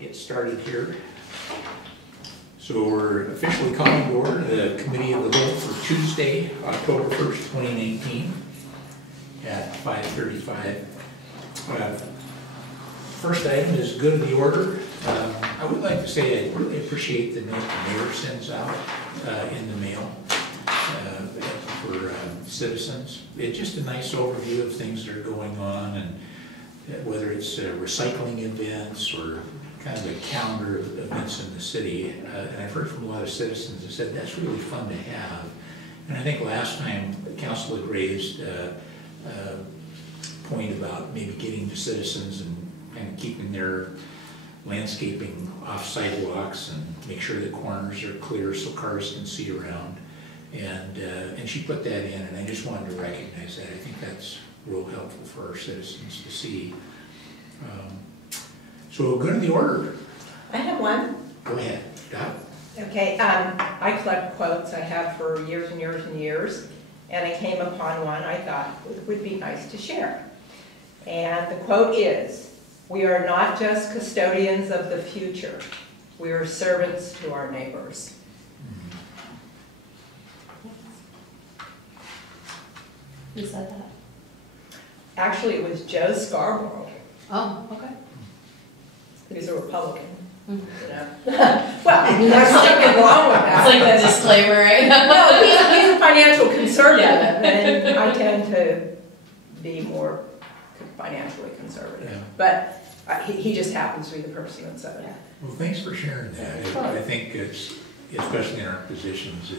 get started here. So we're officially calling to order the Committee of the Whole for Tuesday, October 1st, 2019 at 5:35. First item is good of the order. I would like to say I really appreciate the note the mayor sends out in the mail for citizens. It's just a nice overview of things that are going on, and whether it's recycling events or kind of a calendar of events in the city. And I've heard from a lot of citizens that said that's really fun to have. And I think last time the council had raised a point about maybe getting to citizens and keeping their landscaping off sidewalks and make sure the corners are clear so cars can see around. And she put that in, and I just wanted to recognize that. I think that's real helpful for our citizens to see. So go to the order. I have one. Go ahead, Dot. Okay, I collect quotes. I have for years and years and years, and I came upon one I thought would be nice to share. And the quote is, "We are not just custodians of the future. We are servants to our neighbors." Who said that? Actually, it was Joe Scarborough, Oh, okay. who's a Republican. Mm-hmm. You know? Well, there's nothing wrong with that. It's like the disclaimer, right? No, he's a financial conservative, and I tend to be more financially conservative. Yeah. But he just happens to be the person that said it. Well, thanks for sharing that. I think it's, especially in our positions,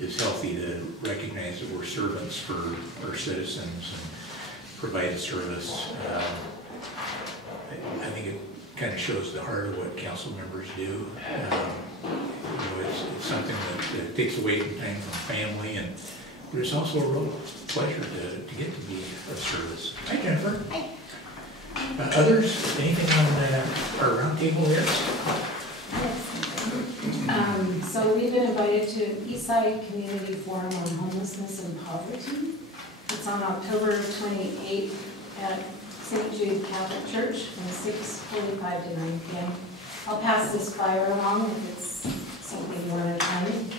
it's healthy to recognize that we're servants for our citizens and provide a service. I think it kind of shows the heart of what council members do. You know, it's something that takes away from time from family, but it's also a real pleasure to get to be of service. Hi, Jennifer. Hi. Others, anything on our roundtable here? Yes. So we've been invited to Eastside Community Forum on Homelessness and Poverty. It's on October 28th at St. Jude Catholic Church from 6:45 to 9 p.m. I'll pass this flyer along if it's something you want to attend.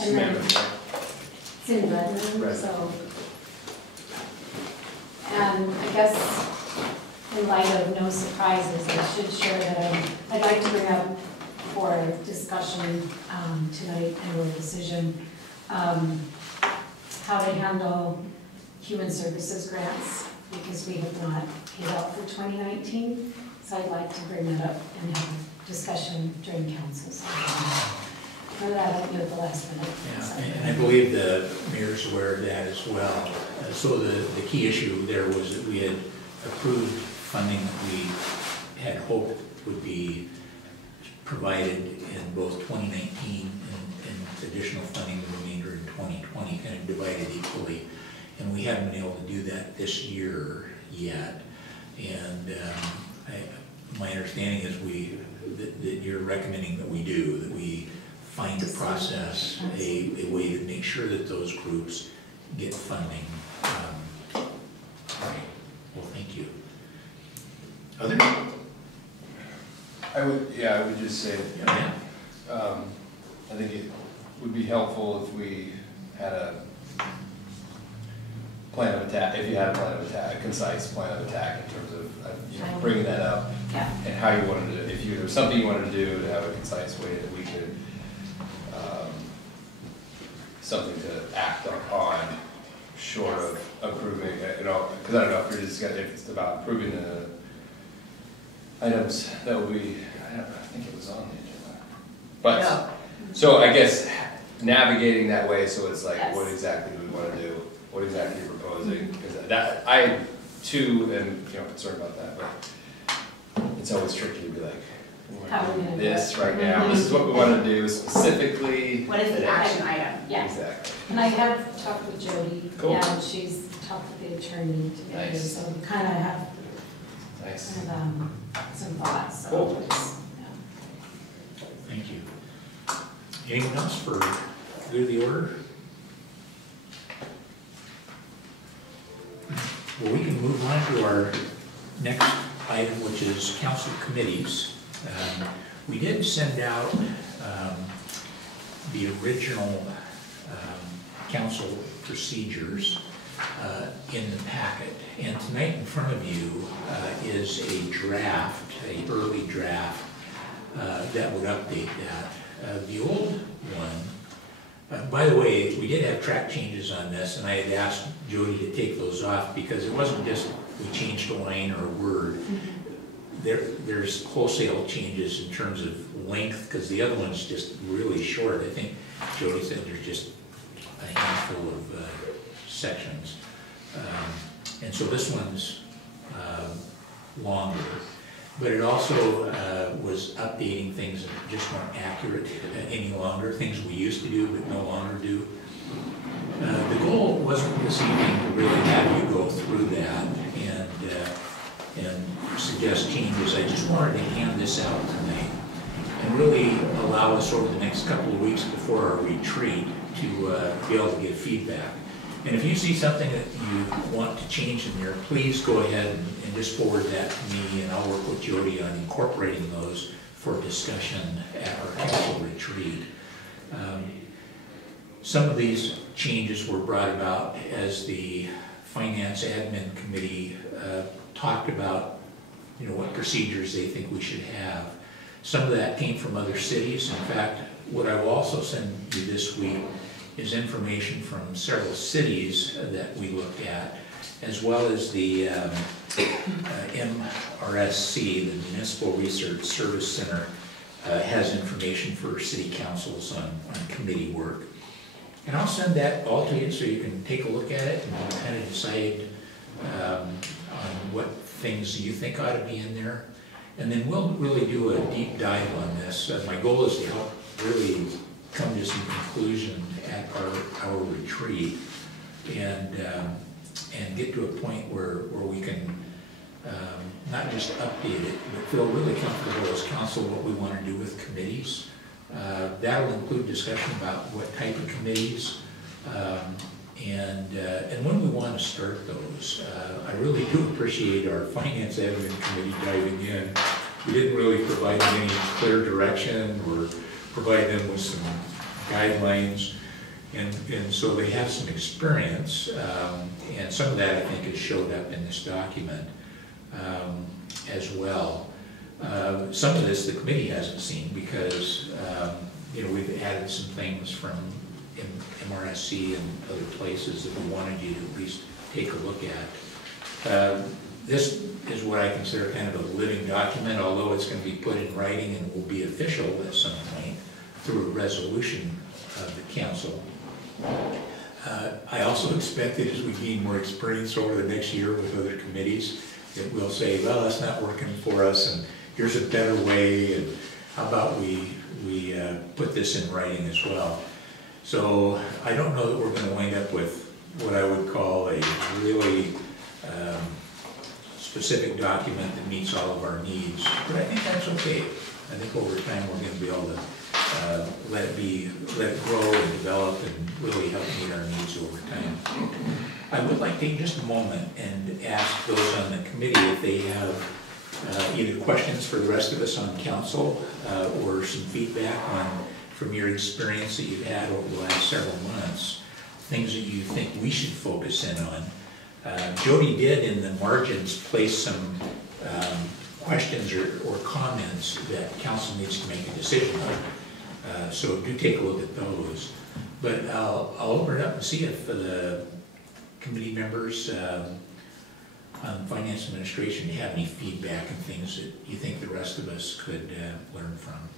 And then it's in Redmond, so. And I guess in light of no surprises, I should share that I'd like to bring up for discussion tonight and a decision how to handle human services grants, because we have not paid out for 2019. So I'd like to bring that up and have a discussion during council. So for that, I'll do it the last minute. Yeah, and I believe the mayor's aware of that as well. So the key issue there was that we had approved funding that we had hoped would be provided in both 2019 and additional funding the remainder in 2020, kind of divided equally. And we haven't been able to do that this year yet. And my understanding is that you're recommending that we do, that we find a process, a way to make sure that those groups get funding. All right. Well, thank you. Other? I would just say, Yeah. I think it would be helpful if we had a plan of attack, if you had a plan of attack, a concise plan of attack in terms of bringing that up, Yeah. and how you wanted to, if there was something you wanted to do, to have a concise way that we could, something to act on, short of approving, you know, because I don't know if you're just, if it's about approving the items that would be, I think it was on the agenda. But, Yeah. so I guess navigating that way, so it's like, Yes. what exactly do we want to do? What exactly you're proposing? Because that, I too am, concerned about that, but it's always tricky to be like, How are we gonna do this it? right now, this is what we want to do specifically. What is the action item? Yeah. Exactly. And I have talked with Jody, Cool. and she's talked with the attorney together, Nice. so we kind of have Nice. kind of some thoughts. So Cool. yeah. Thank you. Anyone else for good of the order? Well, we can move on to our next item, which is council committees. We did send out the original council procedures in the packet. And tonight in front of you is a draft, an early draft that would update that. The old one, by the way, we did have track changes on this, and I had asked Jody to take those off because it wasn't just we changed a line or a word. There's wholesale changes in terms of length, because the other one's just really short. I think Jody said there's just a handful of sections. And so this one's longer, but it also was updating things that just weren't accurate any longer, things we used to do but no longer do. The goal wasn't this evening to really have you go through that and suggest changes. I just wanted to hand this out tonight and really allow us over the next couple of weeks before our retreat to be able to get feedback. And if you see something that you want to change in there, please go ahead and just forward that to me, and I'll work with Jody on incorporating those for discussion at our council retreat. Some of these changes were brought about as the Finance Admin Committee talked about, what procedures they think we should have. Some of that came from other cities. In fact, what I will also send you this week is information from several cities that we looked at, as well as the MRSC, the Municipal Research Service Center, has information for city councils on committee work. And I'll send that all to you so you can take a look at it and kind of decide on what things you think ought to be in there. And then we'll really do a deep dive on this. My goal is to help really come to some conclusion at our retreat and get to a point where we can not just update it, but feel really comfortable as council what we want to do with committees. That'll include discussion about what type of committees and when we want to start those. I really do appreciate our Finance Admin Committee diving in. We didn't really provide them any clear direction or provide them with some guidelines, and so they have some experience, and some of that I think has showed up in this document as well. Some of this the committee hasn't seen because we've added some things from MRSC and other places that we wanted you to at least take a look at. This is what I consider kind of a living document, although it's going to be put in writing and will be official at some point through a resolution of the council. I also expect that as we gain more experience over the next year with other committees, that we'll say, well, that's not working for us, and here's a better way, and how about we put this in writing as well. So I don't know that we're going to wind up with what I would call a really specific document that meets all of our needs, but I think that's okay. I think over time we're going to be able to let it grow and develop and really help meet our needs over time. I would like to take just a moment and ask those on the committee if they have either questions for the rest of us on council or some feedback from your experience that you've had over the last several months, things that you think we should focus in on. Jody did in the margins place some questions or comments that council needs to make a decision on. So do take a look at those. But I'll open it up and see if the committee members on Finance Administration have any feedback and things that you think the rest of us could learn from.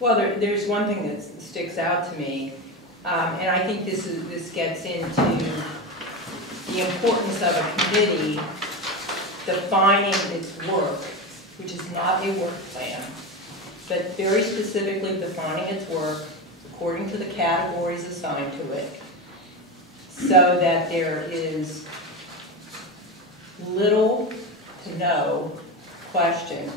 Well, there's one thing that sticks out to me, and I think this gets into the importance of a committee defining its work, which is not a work plan, but very specifically defining its work according to the categories assigned to it, so that there is little to no question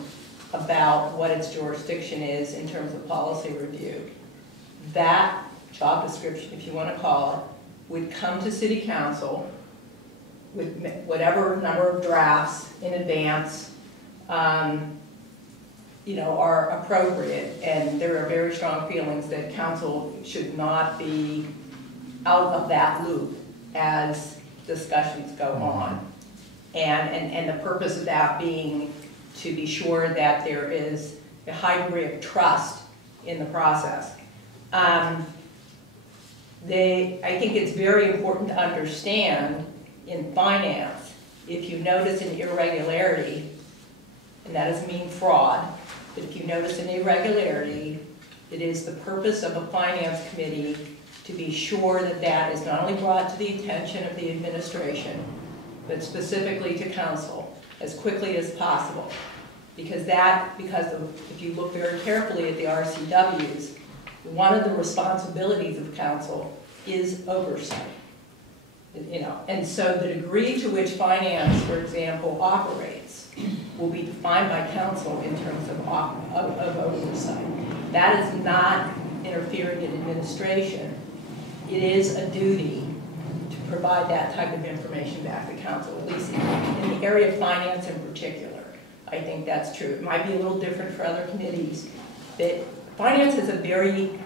about what its jurisdiction is in terms of policy review. That job description, if you want to call it, would come to City Council with whatever number of drafts in advance you know, are appropriate, and there are very strong feelings that council should not be out of that loop as discussions go on. And the purpose of that being to be sure that there is a high degree of trust in the process. I think it's very important to understand in finance, if you notice an irregularity, and that doesn't mean fraud, but if you notice an irregularity, it is the purpose of a finance committee to be sure that that is not only brought to the attention of the administration, but specifically to council as quickly as possible. Because if you look very carefully at the RCWs, one of the responsibilities of council is oversight. You know, and so the degree to which finance, for example, operates will be defined by council in terms of oversight. That is not interfering in administration. It is a duty to provide that type of information back to council, at least in the area of finance in particular. I think that's true. It might be a little different for other committees, but finance is a very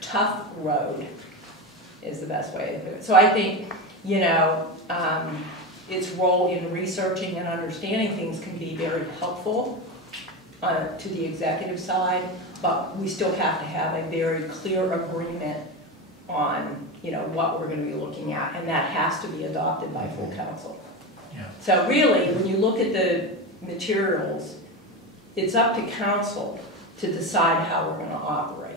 tough road, is the best way to do it. So I think, you know, its role in researching and understanding things can be very helpful to the executive side, but we still have to have a very clear agreement on, you know, what we're going to be looking at, and that has to be adopted by full council. Yeah. So really, when you look at the materials, it's up to council to decide how we're going to operate.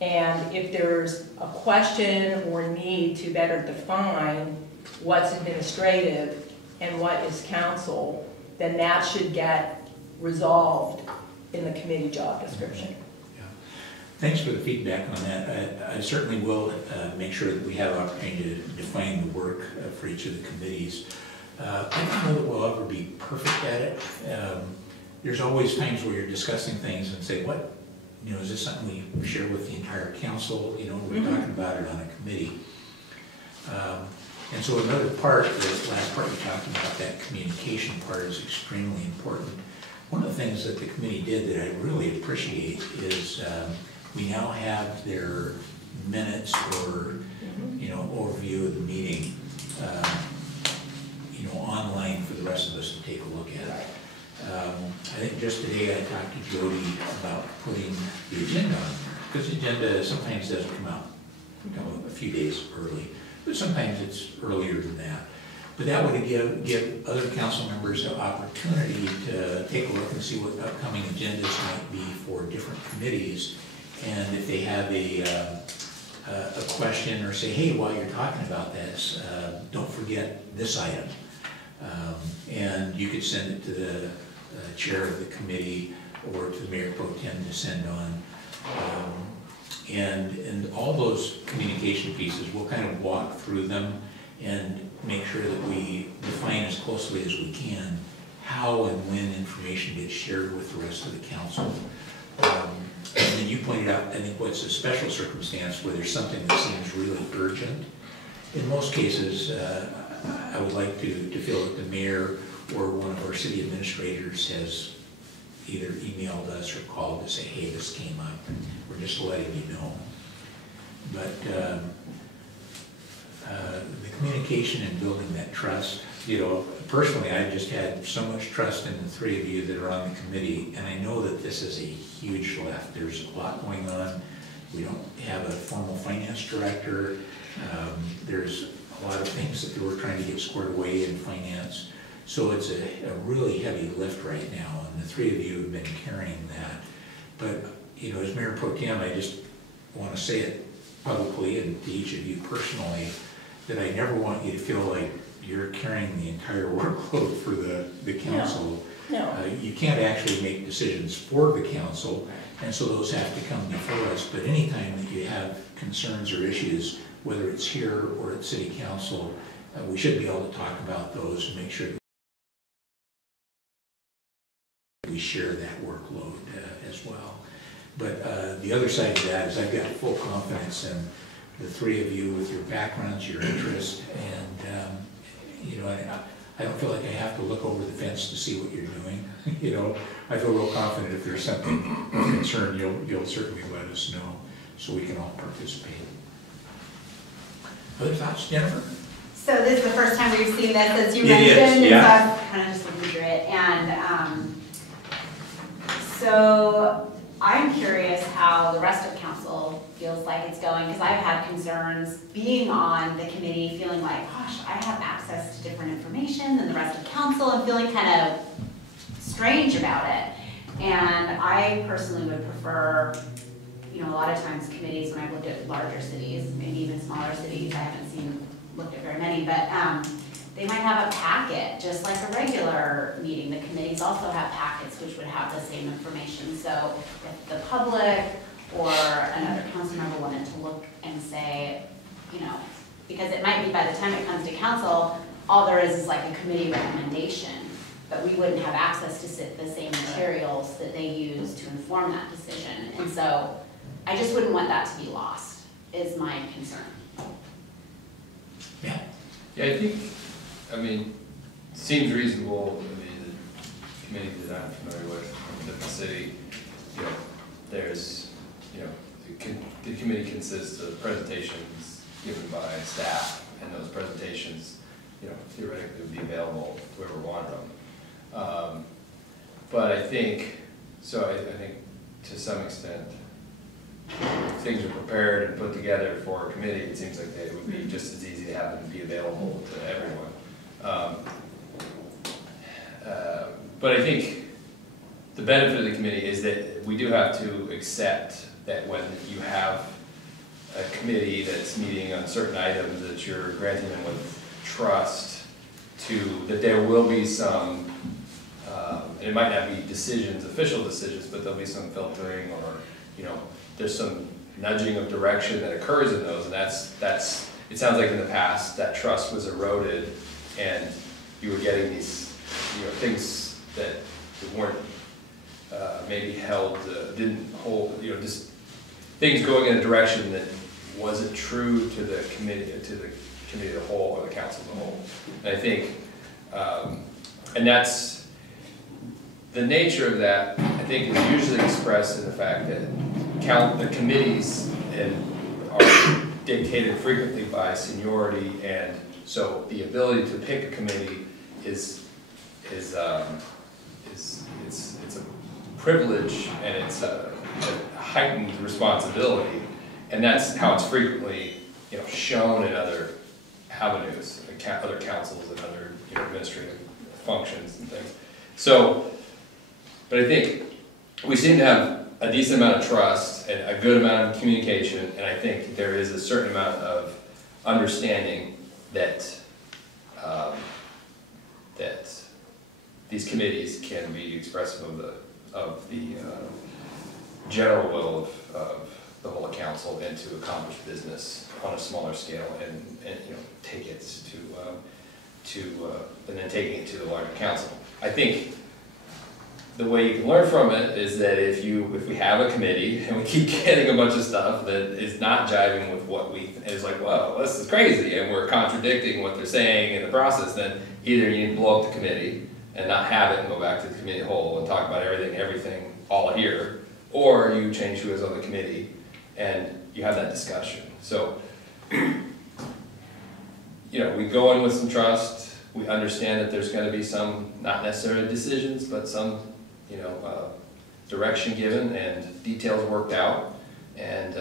And if there's a question or need to better define what's administrative and what is council, then that should get resolved in the committee job description. Yeah. Thanks for the feedback on that. I certainly will make sure that we have an opportunity to define the work for each of the committees. I don't know that we'll ever be perfect at it. There's always times where you're discussing things and say, what, you know, is this something we share with the entire council? You know, we're talking about it on a committee. And so another part, the last part we talked about, that communication part is extremely important. One of the things that the committee did that I really appreciate is we now have their minutes or, you know, overview of the meeting, you know, online for the rest of us to take a look at. I think just today I talked to Jody about putting the agenda on there, because the agenda sometimes doesn't come out a few days early, but sometimes it's earlier than that. But that would give other council members an opportunity to take a look and see what upcoming agendas might be for different committees. And if they have a question or say, hey, while you're talking about this, don't forget this item. And you could send it to the chair of the committee or to the Mayor Pro Tem to send on. And all those communication pieces, we'll kind of walk through them and make sure that we define as closely as we can how and when information gets shared with the rest of the council. And then you pointed out, I think, what's a special circumstance where there's something that seems really urgent. In most cases, I would like to feel that the mayor or one of our city administrators has either emailed us or called to say, hey, this came up, we're just letting you know. But the communication and building that trust, you know, personally, I've just had so much trust in the three of you that are on the committee, and I know that this is a huge lift. There's a lot going on. We don't have a formal finance director. There's a lot of things that we're trying to get squared away in finance. So it's a really heavy lift right now, and the three of you have been carrying that. But, you know, as Mayor Pro Tem, I just want to say it publicly and to each of you personally, that I never want you to feel like you're carrying the entire workload for the council. No. You can't actually make decisions for the council, and so those have to come before us. But anytime that you have concerns or issues, whether it's here or at City Council, we should be able to talk about those and make sure that we share that workload as well. But the other side of that is I've got full confidence in the three of you with your backgrounds, your interests, and you know, I don't feel like I have to look over the glance to see what you're doing. You know, I feel real confident if there's something of concern, you'll certainly let us know so we can all participate. Other thoughts, Jennifer? So this is the first time we've seen this, as you It is, mentioned, yeah. and so I've kind of just looking through it. And so I'm curious how the rest of council feels like it's going, because I've had concerns being on the committee, feeling like, gosh, I have access to different information than the rest of council, and feeling kind of strange about it. And I personally would prefer, you know, a lot of times committees, when I've looked at larger cities, maybe even smaller cities, I haven't looked at very many, but they might have a packet, just like a regular meeting. The committees also have packets which would have the same information. So if the public or another council member wanted to look and say, you know, because it might be by the time it comes to council, all there is like a committee recommendation, but we wouldn't have access to the same materials that they use to inform that decision. And so I just wouldn't want that to be lost, is my concern. Yeah. Yeah, I mean, seems reasonable. I mean, the committee that I'm familiar with in the city, you know, there's, you know, the committee consists of presentations given by staff, and those presentations, you know, theoretically would be available to whoever wanted them. But I think, I think to some extent, if things are prepared and put together for a committee, it seems like they would be just as easy to have them be available to everyone. But I think the benefit of the committee is that we do have to accept that when you have a committee that's meeting on certain items, that you're granting them with trust that there will be some, and it might not be decisions, official decisions, but there'll be some filtering, or, you know, there's some nudging of direction that occurs in those, and that's it sounds like in the past that trust was eroded, and you were getting these, you know, things that weren't maybe held, didn't hold, you know, just things going in a direction that wasn't true to the committee as a whole, or the council as a whole. And I think, and that's the nature of that. I think is usually expressed in the fact that the committees are dictated frequently by seniority, and so the ability to pick a committee is a privilege, and it's a heightened responsibility, and that's how it's frequently, you know, shown in other avenues, other councils and other, you know, administrative functions and things. So, but I think we seem to have a decent amount of trust and a good amount of communication, and I think there is a certain amount of understanding that that these committees can be expressive of the general will of the whole council, and to accomplish business on a smaller scale, and you know, take it and then taking it to the larger council. I think the way you can learn from it is that if we have a committee and we keep getting a bunch of stuff that is not jiving with what it's like, whoa, this is crazy, and we're contradicting what they're saying in the process, then either you need to blow up the committee and not have it and go back to the committee whole and talk about everything all here, or you change who is on the committee and you have that discussion. So, you know, we go in with some trust. We understand that there's going to be some, not necessarily decisions, but some, you know, direction given and details worked out. And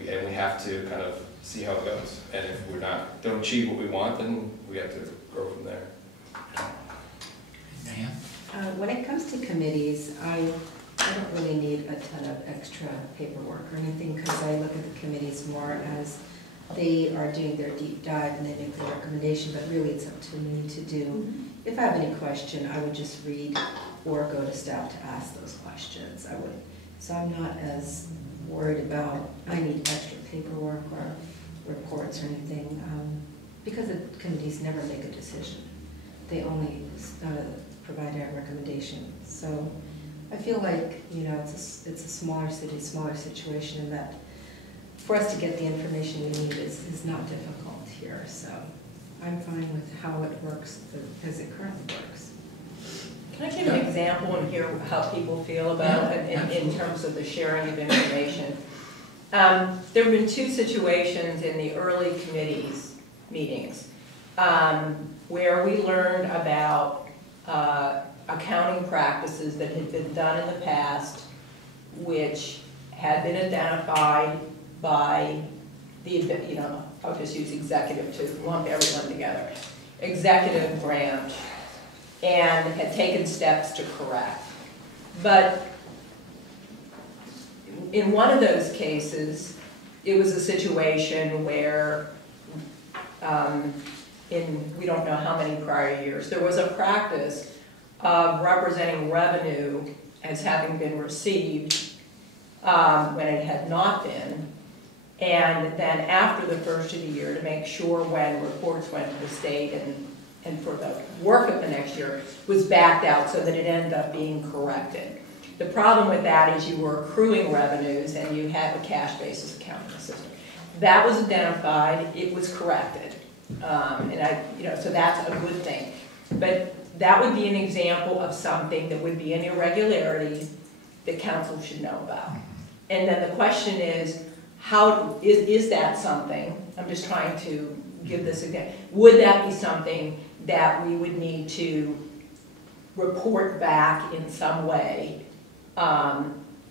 we have to kind of see how it goes. And if we're don't achieve what we want, then we have to grow from there. Diane? When it comes to committees, I don't really need a ton of extra paperwork or anything, because I look at the committees more as they are doing their deep dive and they make the recommendation, but really it's up to me to do. If I have any question, I would just read or go to staff to ask those questions. So I'm not as worried about I need extra paperwork or reports or anything, because the committees never make a decision. They only provide a recommendation. So I feel like, you know, it's a smaller city, smaller situation, and that for us to get the information we need is not difficult here. So I'm fine with how it works as it currently works. Can I give an example and hear how people feel about it in terms of the sharing of information? There have been two situations in the early committees meetings where we learned about accounting practices that had been done in the past, which had been identified by the, I'll just use executive to lump everyone together, executive branch, and had taken steps to correct. But in one of those cases, it was a situation where we don't know how many prior years, there was a practice of representing revenue as having been received when it had not been, and then after the first of the year to make sure when reports went to the state and for the work of the next year was backed out so that it ended up being corrected. The problem with that is you were accruing revenues and you had a cash basis accounting system. That was identified, it was corrected. So that's a good thing. But that would be an example of something that would be an irregularity that council should know about. And then the question is, how is that something, I'm just trying to give this again, would that be something that we would need to report back in some way? I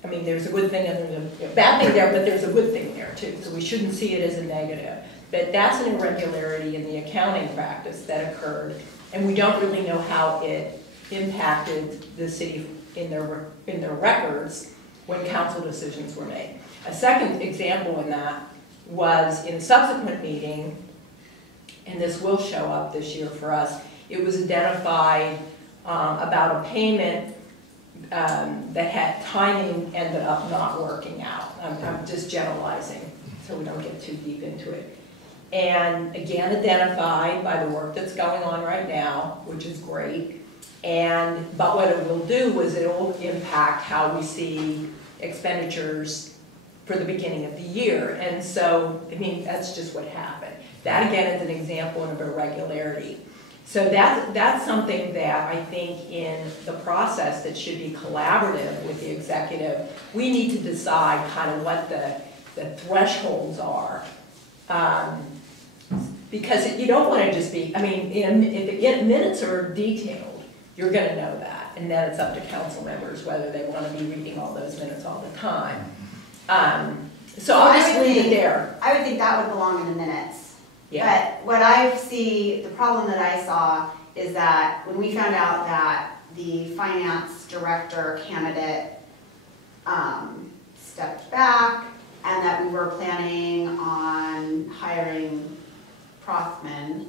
mean, there's a good thing and there's a bad thing there, but there's a good thing there too. So we shouldn't see it as a negative. But that's an irregularity in the accounting practice that occurred, and we don't really know how it impacted the city in their records when council decisions were made. A second example in that was in a subsequent meeting, and this will show up this year for us, it was identified about a payment that had timing ended up not working out. I'm just generalizing so we don't get too deep into it. And again, identified by the work that's going on right now, which is great. But what it will do is it will impact how we see expenditures for the beginning of the year. And so, I mean, that's just what happened. That again is an example of irregularity. So that's something that I think in the process that should be collaborative with the executive, we need to decide kind of what the thresholds are. Because you don't want to just be, I mean, if minutes are detailed, you're going to know that. And then it's up to council members whether they want to be reading all those minutes all the time. So I'll just leave it there. I would think that would belong in the minutes. Yeah. But what the problem that I saw is that when we found out that the finance director candidate stepped back and that we were planning on hiring Prothman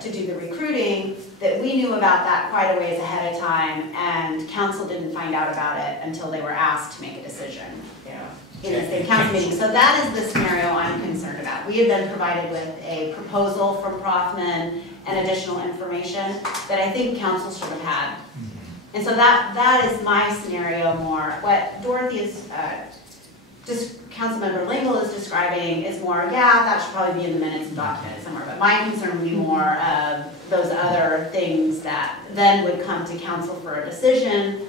to do the recruiting, that we knew about that quite a ways ahead of time, and council didn't find out about it until they were asked to make a decision in the same council meeting. So that is the scenario I'm concerned about. We have been provided with a proposal from Prothman and additional information that I think council should have had. And so that is my scenario more. What Dorothy is, Councilmember Lingle is describing is more, yeah, that should probably be in the minutes and documented somewhere. But my concern would be more of those other things that then would come to council for a decision.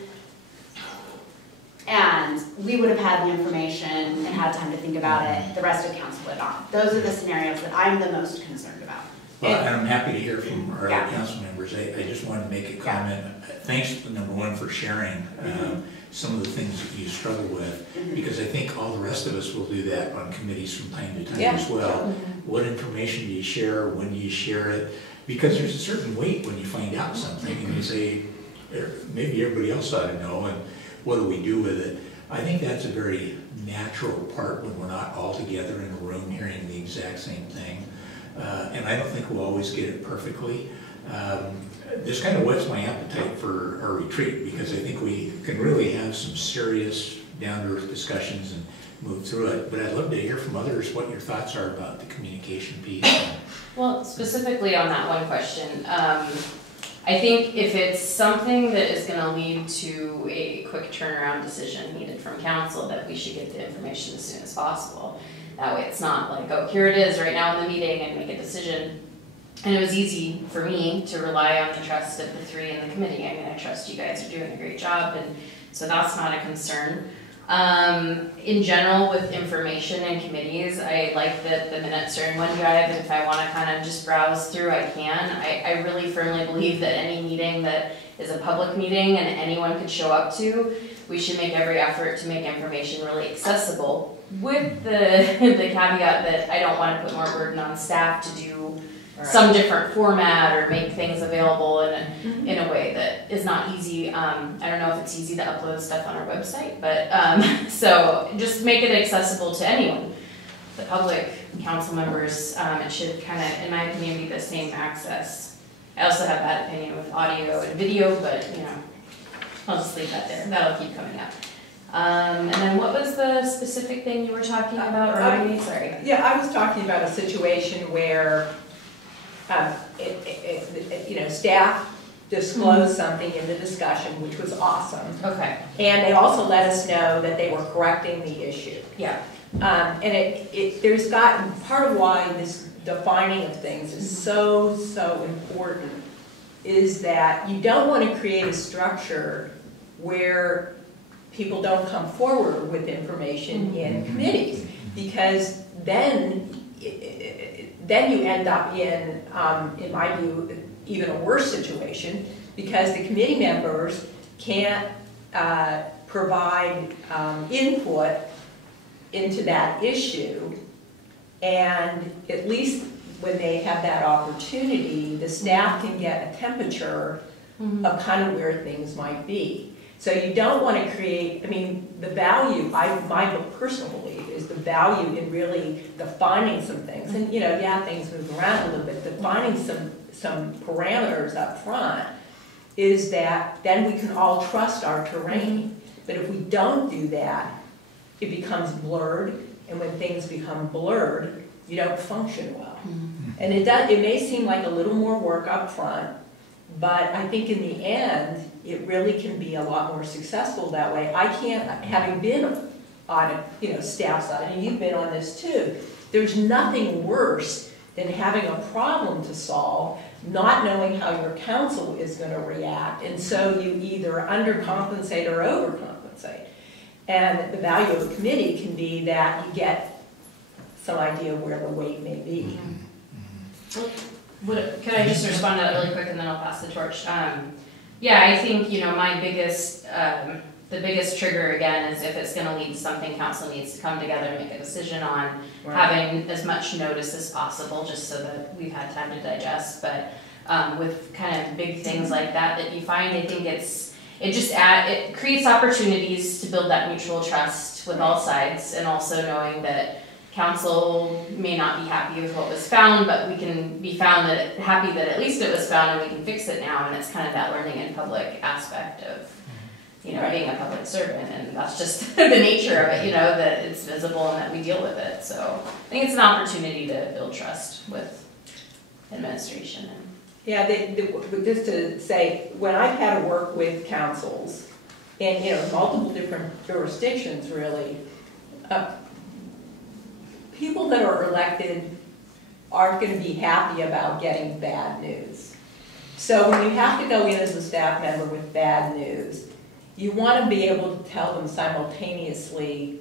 And we would have had the information and had time to think about it. The rest of council would not. Those are the scenarios that I'm the most concerned about. Well, and I'm happy to hear from our other council members. I just wanted to make a comment. Thanks, number one, for sharing some of the things that you struggle with, because I think all the rest of us will do that on committees from time to time as well. What information do you share? When do you share it? Because there's a certain weight when you find out something and you say, maybe everybody else ought to know, and what do we do with it? I think that's a very natural part when we're not all together in a room hearing the exact same thing. And I don't think we'll always get it perfectly. This kind of whets my appetite for our retreat, because I think we can really have some serious down-to-earth discussions and move through it. But I'd love to hear from others what your thoughts are about the communication piece. Well, specifically on that one question, I think if it's something that is going to lead to a quick turnaround decision needed from council, that we should get the information as soon as possible. That way it's not like, oh, here it is right now in the meeting and make a decision And it was easy for me to rely on the trust of the three in the committee. I mean, I trust you guys are doing a great job, and so that's not a concern. In general, with information and committees, I like that the minutes are in OneDrive, and if I want to kind of just browse through, I can. I really firmly believe that any meeting that is a public meeting and anyone could show up to, we should make every effort to make information really accessible, with the caveat that I don't want to put more burden on staff to do some different format or make things available in a way that is not easy. I don't know if it's easy to upload stuff on our website, but so just make it accessible to anyone. The public, council members, it should kind of, in my opinion, be the same access. I also have that opinion with audio and video, but you know, I'll just leave that there. That'll keep coming up. And then what was the specific thing you were talking about? Remind me, sorry. Yeah, I was talking about a situation where staff disclosed something in the discussion, which was awesome. Okay. And they also let us know that they were correcting the issue. Yeah. And there's gotten, part of why this defining of things is so important is that you don't want to create a structure where people don't come forward with information in committees, because then you end up in my view, even a worse situation, because the committee members can't provide input into that issue, and at least when they have that opportunity, the staff can get a temperature of kind of where things might be. So you don't want to create, I mean, the value, my personal belief is the value in really defining some things. And, things move around a little bit. Defining some parameters up front is that then we can all trust our terrain. But if we don't do that, it becomes blurred. And when things become blurred, you don't function well. And it may seem like a little more work up front, but I think in the end, it really can be a lot more successful that way. I can't, having been on a staff side, and you've been on this too, there's nothing worse than having a problem to solve, not knowing how your council is going to react, and so you either undercompensate or overcompensate. And the value of a committee can be that you get some idea of where the weight may be. Can I just respond to that really quick and then I'll pass the torch? Yeah, I think, my biggest, the biggest trigger again is if it's gonna lead to something council needs to come together and make a decision on, having as much notice as possible, just so that we've had time to digest. But with kind of big things like that you find, I think it creates opportunities to build that mutual trust with all sides, and also knowing that council may not be happy with what was found, but we can be happy that at least it was found and we can fix it now. And it's kind of that learning in public aspect of, being a public servant, and that's just the nature of it, that it's visible and that we deal with it. So I think it's an opportunity to build trust with administration. Yeah, just to say, when I've had to work with councils in multiple different jurisdictions, really, people that are elected aren't going to be happy about getting bad news. So when you have to go in as a staff member with bad news, you want to be able to tell them simultaneously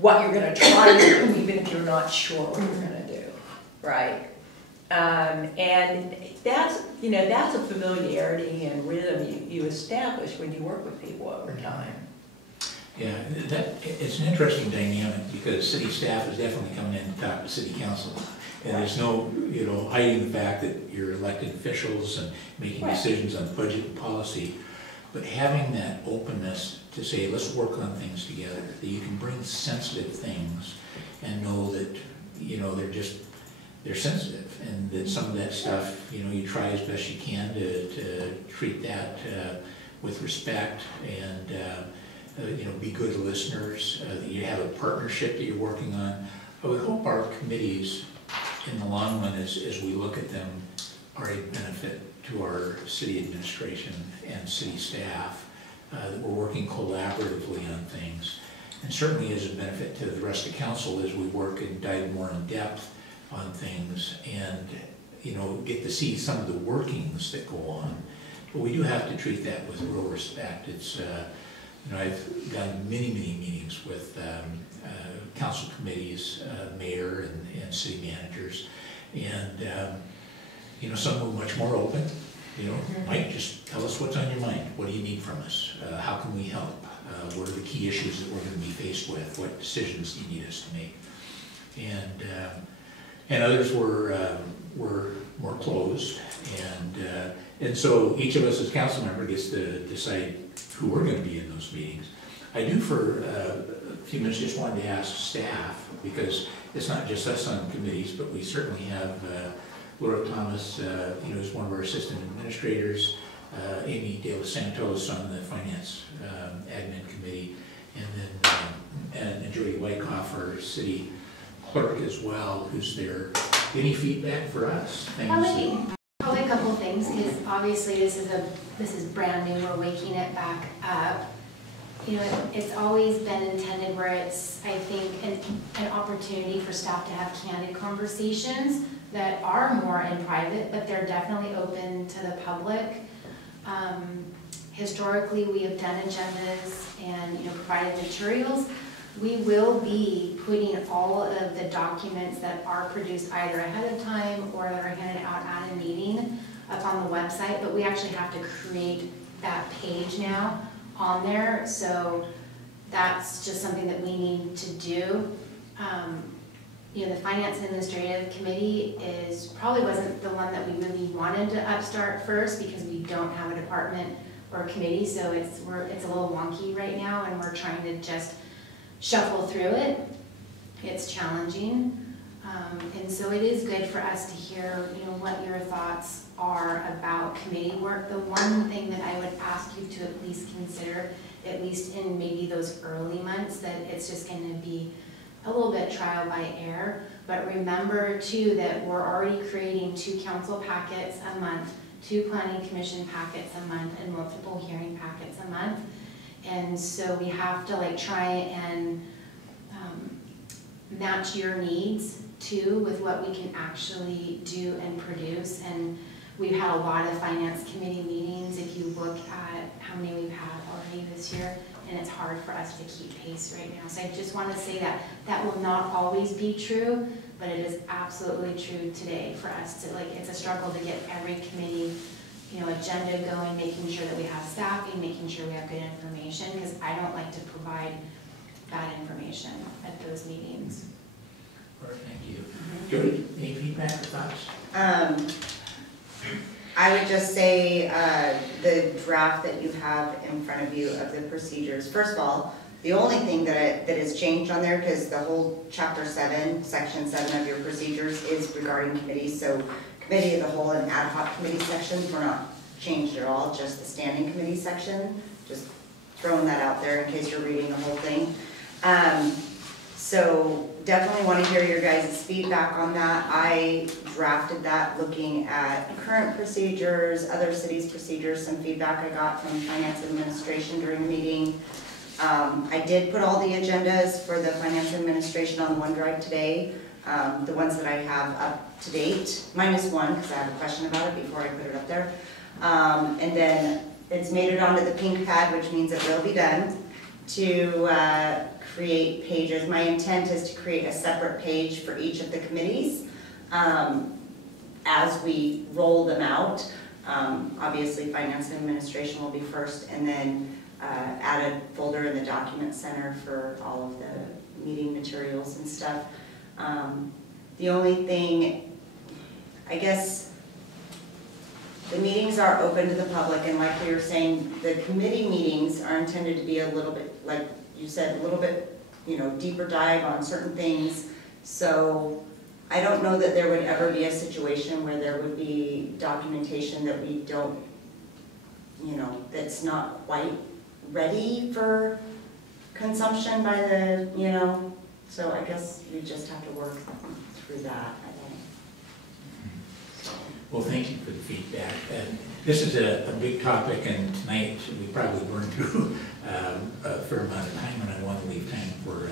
what you're going to try to do, even if you're not sure what you're going to do, right? And that's a familiarity and rhythm you establish when you work with people over time. Yeah, it's an interesting dynamic, because city staff is definitely coming in to talk to city council. And there's no, hiding the fact that you're elected officials and making decisions on budget and policy. But having that openness to say, let's work on things together, that you can bring sensitive things and know that, they're sensitive, and that some of that stuff, you try as best you can to treat that with respect, and be good listeners, that you have a partnership that you're working on. I would hope our committees, in the long run, as we look at them, are a benefit to our city administration and city staff, that we're working collaboratively on things. And certainly is a benefit to the rest of council as we work and dive more in depth on things and, you know, get to see some of the workings that go on. But we do have to treat that with real respect. It's, you know, I've done many, many meetings with council committees, mayor and city managers, and you know, some were much more open. You know, Mike, just tell us what's on your mind. What do you need from us? How can we help? What are the key issues that we're going to be faced with? What decisions do you need us to make? And others were more closed, and so each of us as council member gets to decide who we're going to be in those meetings. I do for a few minutes just wanted to ask staff, because it's not just us on committees, but we certainly have Laura Thomas, you know, is one of our assistant administrators, Amy De Los Santos on the finance admin committee, and then and Jody Wyckoff, our city clerk as well, who's there. Any feedback for us? Probably a couple of things, because obviously this is brand new. We're waking it back up. You know, it's always been intended where it's, I think, an opportunity for staff to have candid conversations that are more in private, but they're definitely open to the public. Historically, we have done agendas and, you know, provided materials. We will be putting all of the documents that are produced either ahead of time or that are handed out at a meeting up on the website, but we actually have to create that page now on there, so that's just something that we need to do. You know, the Finance and Administrative Committee probably wasn't the one that we really wanted to upstart first, because we don't have a department or a committee, so it's a little wonky right now, and we're trying to just shuffle through it. It's challenging, and so it is good for us to hear, you know, what your thoughts are about committee work. The one thing that I would ask you to at least consider, at least in maybe those early months, that it's just going to be a little bit trial by error, but remember too that we're already creating 2 council packets a month, 2 planning commission packets a month, and multiple hearing packets a month. And so we have to like try and match your needs too with what we can actually do and produce. And we've had a lot of finance committee meetings, if you look at how many we've had already this year, and it's hard for us to keep pace right now. So I just want to say that that will not always be true, but it is absolutely true today for us to, like, it's a struggle to get every committee, you know, agenda going, making sure that we have staffing, making sure we have good information, because I don't like to provide bad information at those meetings. All right, thank you. Jody, any feedback or thoughts? I would just say the draft that you have in front of you of the procedures. First of all, the only thing that is changed on there, because the whole chapter 7, section 7 of your procedures is regarding committees. So committee of the whole and ad hoc committee sections were not changed at all, just the standing committee section. Just throwing that out there in case you're reading the whole thing. So definitely want to hear your guys' feedback on that. I drafted that looking at current procedures, other cities' procedures, some feedback I got from finance administration during the meeting. I did put all the agendas for the finance administration on OneDrive today, the ones that I have up to date, minus one, because I have a question about it before I put it up there. And then it's made it onto the pink pad, which means it will be done, to create pages. My intent is to create a separate page for each of the committees as we roll them out. Obviously, finance and administration will be first, and then add a folder in the document center for all of the meeting materials and stuff. The only thing, I guess, the meetings are open to the public, and like we were saying, the committee meetings are intended to be a little bit, like you said, a little bit, you know, deeper dive on certain things. So I don't know that there would ever be a situation where there would be documentation that we don't, you know, that's not quite ready for consumption by the, you know, so I guess we just have to work through that, I think. Well, thank you for the feedback. And this is a big topic, and tonight we probably burned through a fair amount of time, and I want to leave time for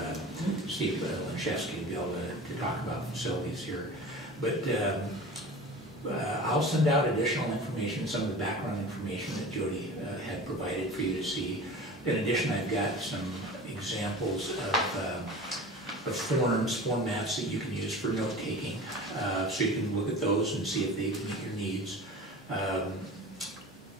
Steve Lenchevsky to be able to talk about facilities here. But I'll send out additional information, some of the background information that Jody had provided for you to see. In addition, I've got some examples of formats that you can use for note-taking, so you can look at those and see if they meet your needs.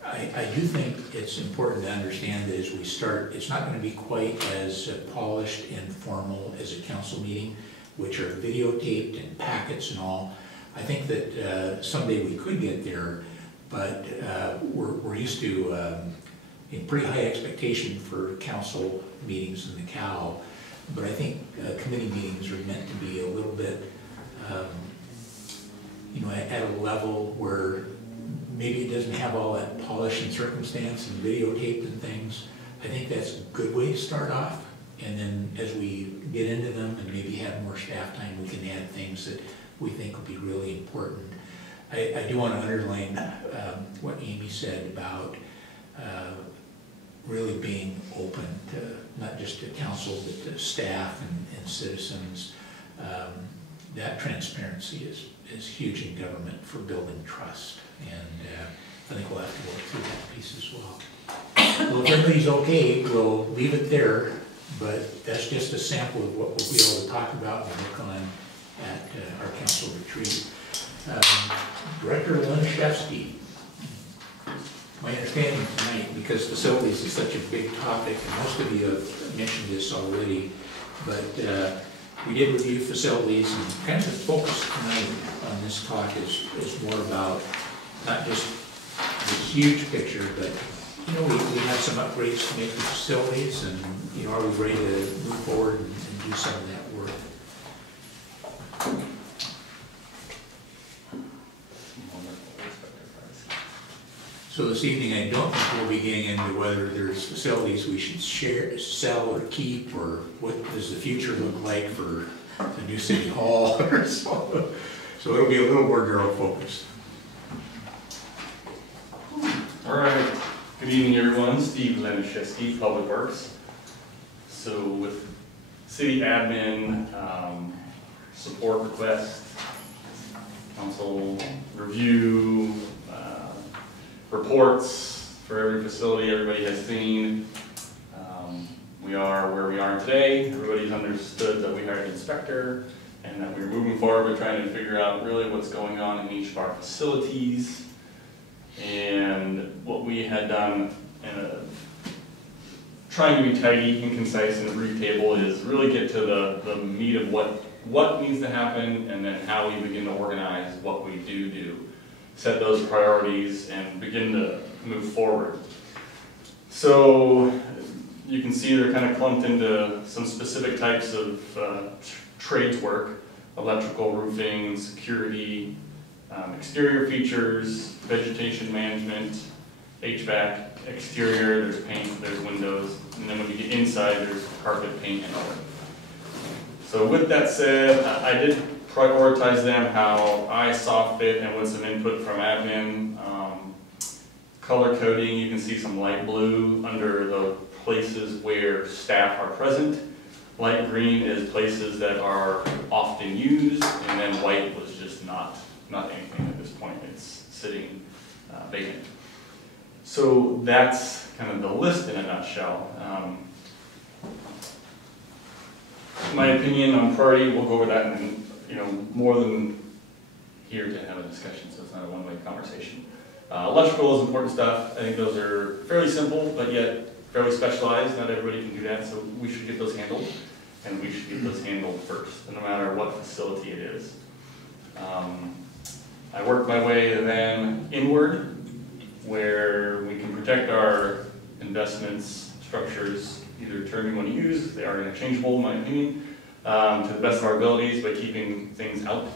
I do think it's important to understand that as we start, it's not going to be quite as polished and formal as a council meeting, which are videotaped and packets and all. I think that someday we could get there, but we're used to a pretty high expectation for council meetings in the COW, but I think committee meetings are meant to be a little bit, at a level where maybe it doesn't have all that polish and circumstance and videotape and things. I think that's a good way to start off, and then as we get into them and maybe have more staff time, we can add things that we think will be really important. I do want to underline what Amy said about really being open to not just to council, but to staff and citizens. That transparency is huge in government for building trust, and I think we'll have to work through that piece as well. Well, if everybody's okay, we'll leave it there, but that's just a sample of what we'll be able to talk about and work on at our council retreat. Director Laniszewski, my understanding tonight, because facilities is such a big topic, and most of you have mentioned this already, but we did review facilities, and kind of the focus tonight on this talk is more about not just this huge picture, but we have some upgrades to make the facilities, and are we ready to move forward and do some of that work? So this evening, I don't think we'll be getting into whether there's facilities we should share, sell, or keep, or what does the future look like for the new city hall or so. So it'll be a little more girl-focused. All right. Good evening, everyone. Steve Laniszewski, Public Works. So with city admin, support request, council review, reports for every facility everybody has seen. We are where we are today. Everybody's understood that we hired an inspector and that we're moving forward. We're trying to figure out really what's going on in each of our facilities. And what we had done, trying to be tidy and concise in the brief table, is really get to the meat of what needs to happen, and then how we begin to organize what we do. Set those priorities and begin to move forward. So you can see they're kind of clumped into some specific types of trades work: electrical, roofing, security, exterior features, vegetation management, HVAC, exterior, there's paint, there's windows, and then when you get inside, there's carpet, paint, and other. So with that said, I did prioritize them how I saw fit and with some input from admin. Color coding, you can see some light blue under the places where staff are present. Light green is places that are often used, and then white was just not anything at this point. It's sitting vacant. So that's kind of the list in a nutshell. My opinion on priority, we'll go over that in more than here to have a discussion, so it's not a one-way conversation. Electrical is important stuff. I think those are fairly simple, but yet fairly specialized. Not everybody can do that, so we should get those handled, and we should get those handled first, no matter what facility it is. I worked my way then inward, where we can protect our investments, structures, either term you want to use. They are interchangeable, in my opinion, to the best of our abilities, by keeping things out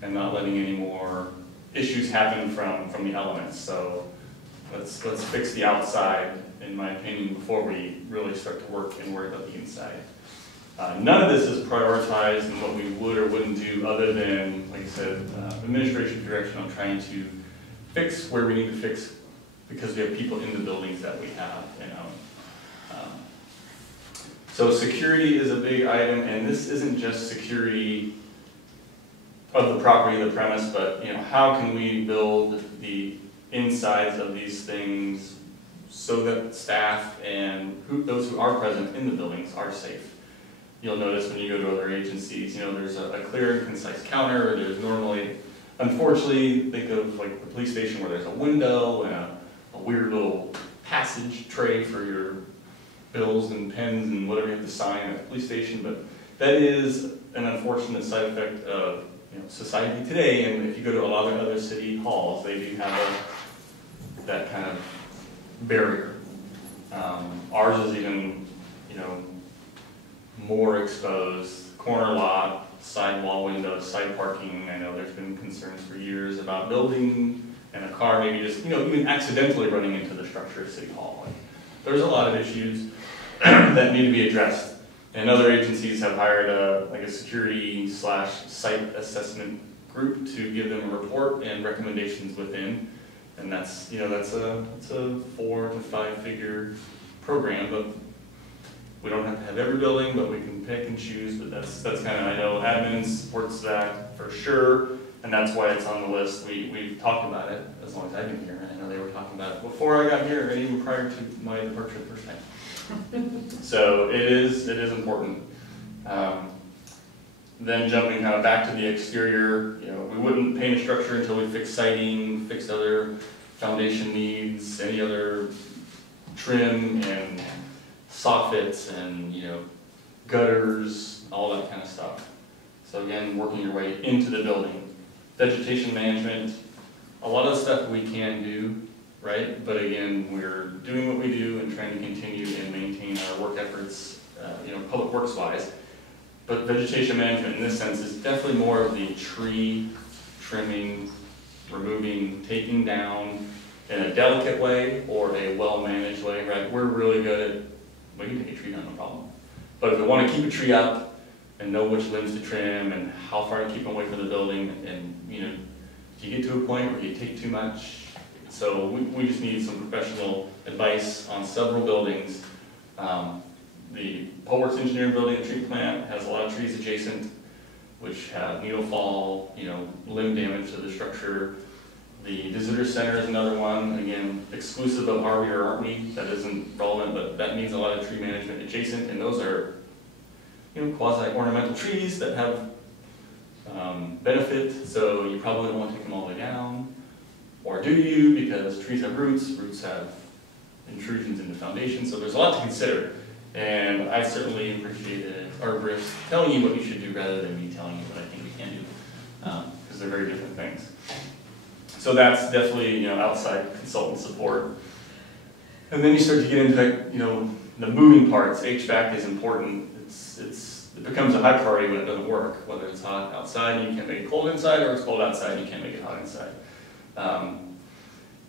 and not letting any more issues happen from the elements. So let's fix the outside, in my opinion, before we really start to work and worry about the inside. None of this is prioritized in what we would or wouldn't do, other than, like I said, administration direction on trying to fix where we need to fix, because we have people in the buildings that we have, So security is a big item, and this isn't just security of the property, the premise, but, you know, how can we build the insides of these things so that staff and those who are present in the buildings are safe? You'll notice when you go to other agencies, you know, there's a clear and concise counter. There's normally, unfortunately, think of like the police station where there's a window and a weird little passage tray for your bills and pens and whatever you have to sign at the police station. But that is an unfortunate side effect of, you know, society today. And if you go to a lot of other city halls, they do have that kind of barrier. Ours is even, you know, more exposed, corner lot, side wall windows, side parking. I know there's been concerns for years about building and a car maybe just, you know, even accidentally running into the structure of City Hall. Like, there's a lot of issues that need to be addressed. And other agencies have hired a security / site assessment group to give them a report and recommendations within. And that's, you know, that's a 4 to 5 figure program, but we don't have to have every building, but we can pick and choose. But that's kind of, I know admin supports that for sure, and that's why it's on the list. We've talked about it as long as I've been here. I know they were talking about it before I got here, and even prior to my departure the first time. So it is important. Then jumping kind of back to the exterior, you know, we wouldn't paint a structure until we fix siding, fix other foundation needs, any other trim and soffits and, you know, gutters, all that kind of stuff. So again, working your way into the building. Vegetation management, a lot of stuff we can do, right? But again, we're doing what we do and trying to continue and maintain our work efforts, you know, public works wise. But vegetation management in this sense is definitely more of the tree trimming, removing, taking down in a delicate way or a well-managed way, right? We're really good at, we can take a tree down, no problem. But if we want to keep a tree up and know which limbs to trim and how far to keep them away from the building, and, you know, do you get to a point where you take too much? So we just need some professional advice on several buildings. The Public Engineering Building and Tree Plant has a lot of trees adjacent, which have needle fall, you know, limb damage to the structure. The Visitor Center is another one, again, exclusive of are we or aren't we, that isn't relevant, but that needs a lot of tree management adjacent, and those are, you know, quasi-ornamental trees that have benefit, so you probably don't want to take them all the way down. Or do you, because trees have roots have intrusions into foundations, so there's a lot to consider. And I certainly appreciated arborists telling you what you should do rather than me telling you what I think you can do, because they're very different things. So that's definitely, you know, outside consultant support. And then you start to get into that, you know, the moving parts. HVAC is important. It becomes a high priority when it doesn't work, whether it's hot outside and you can't make it cold inside, or it's cold outside and you can't make it hot inside.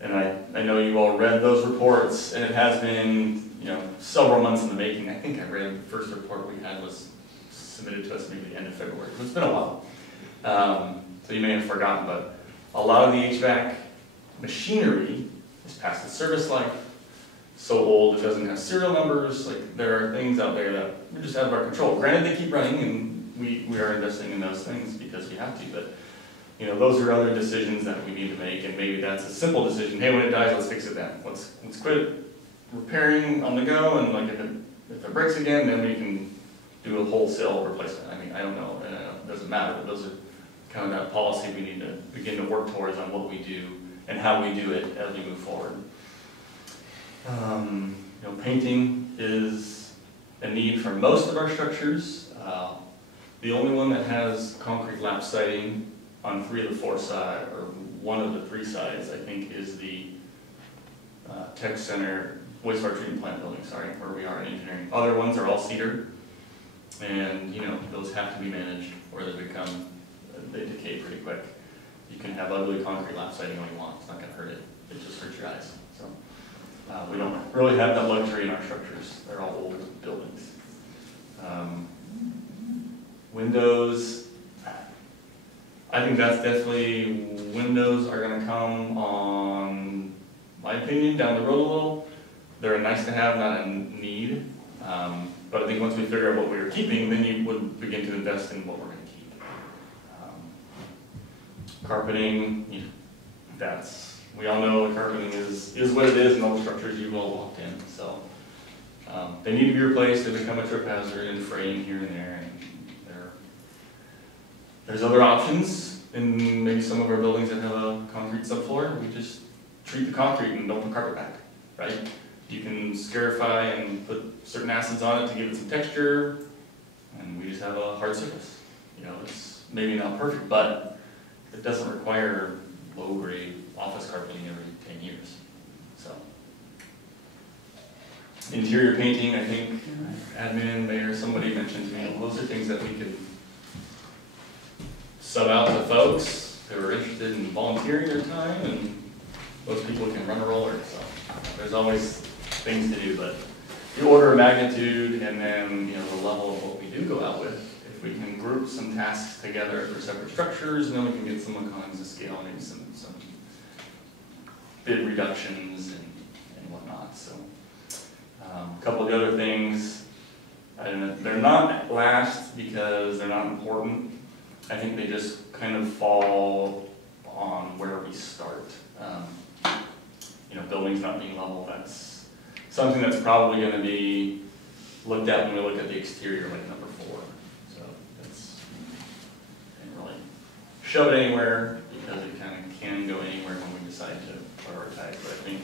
And I know you all read those reports, and it has been, you know, several months in the making. I think I read the first report we had was submitted to us maybe the end of February, so it's been a while. So you may have forgotten, but a lot of the HVAC machinery is past its service life, so old it doesn't have serial numbers. Like, there are things out there that are just out of our control. Granted, they keep running, and we are investing in those things because we have to, but you know, those are other decisions that we need to make, and maybe that's a simple decision. Hey, when it dies, let's fix it then. Let's quit repairing on the go, and like if it breaks again, then we can do a wholesale replacement. I mean, I don't know, it doesn't matter, but those are kind of that policy we need to begin to work towards on what we do and how we do it as we move forward. You know, painting is a need for most of our structures. The only one that has concrete lap siding on 3 of the 4 sides, or 1 of the 3 sides, I think, is the Tech Center wastewater treatment plant building, where we are in engineering. Other ones are all cedar, and you know, those have to be managed or they decay pretty quick. You can have ugly concrete lap siding all you want, it's not going to hurt it, it just hurts your eyes. So we don't really have that luxury in our structures, they're all old buildings. Windows, I think that's definitely, windows are going to come on, my opinion, down the road a little. They're a nice to have, not a need. But I think once we figure out what we are keeping, then you would begin to invest in what we're going to keep. Carpeting, we all know the carpeting is what it is in all the structures you've all walked in, so. They need to be replaced, they become a trip hazard and fraying here and there, and there's other options in maybe some of our buildings that have a concrete subfloor. We just treat the concrete and don't put carpet back, right? You can scarify and put certain acids on it to give it some texture, and we just have a hard surface. You know, it's maybe not perfect, but it doesn't require low-grade office carpeting every 10 years, so. Interior painting, I think, admin, mayor, somebody mentioned to me, those are things that we could sub out to folks who are interested in volunteering their time, and most people can run a roller, so there's always things to do, but the order of magnitude and then, you know, the level of what we do go out with, if we can group some tasks together for separate structures, and then we can get some economies of scale, maybe some bid reductions and whatnot, so. A couple of the other things, they're not last because they're not important. I think they just kind of fall on where we start. You know, buildings not being level, that's something that's probably going to be looked at when we look at the exterior, like number 4. So that's, can't really show it anywhere because it kind of can go anywhere when we decide to prioritize. But I think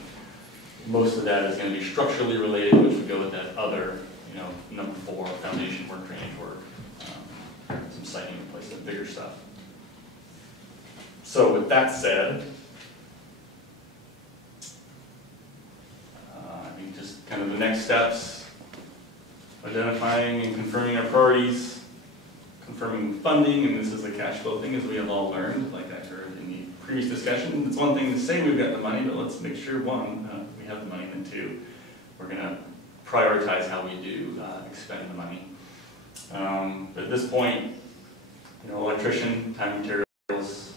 most of that is going to be structurally related, which would go with that other, you know, number 4, foundation work, drainage work, some siding replacement, bigger stuff. So with that said, I think just kind of the next steps, identifying and confirming our priorities, confirming funding, and this is a cash flow thing, as we have all learned, like I heard in the previous discussion. It's one thing to say we've got the money, but let's make sure, one, we have the money, and 2, we're going to prioritize how we do expend the money. At this point, you know, electrician, time, materials,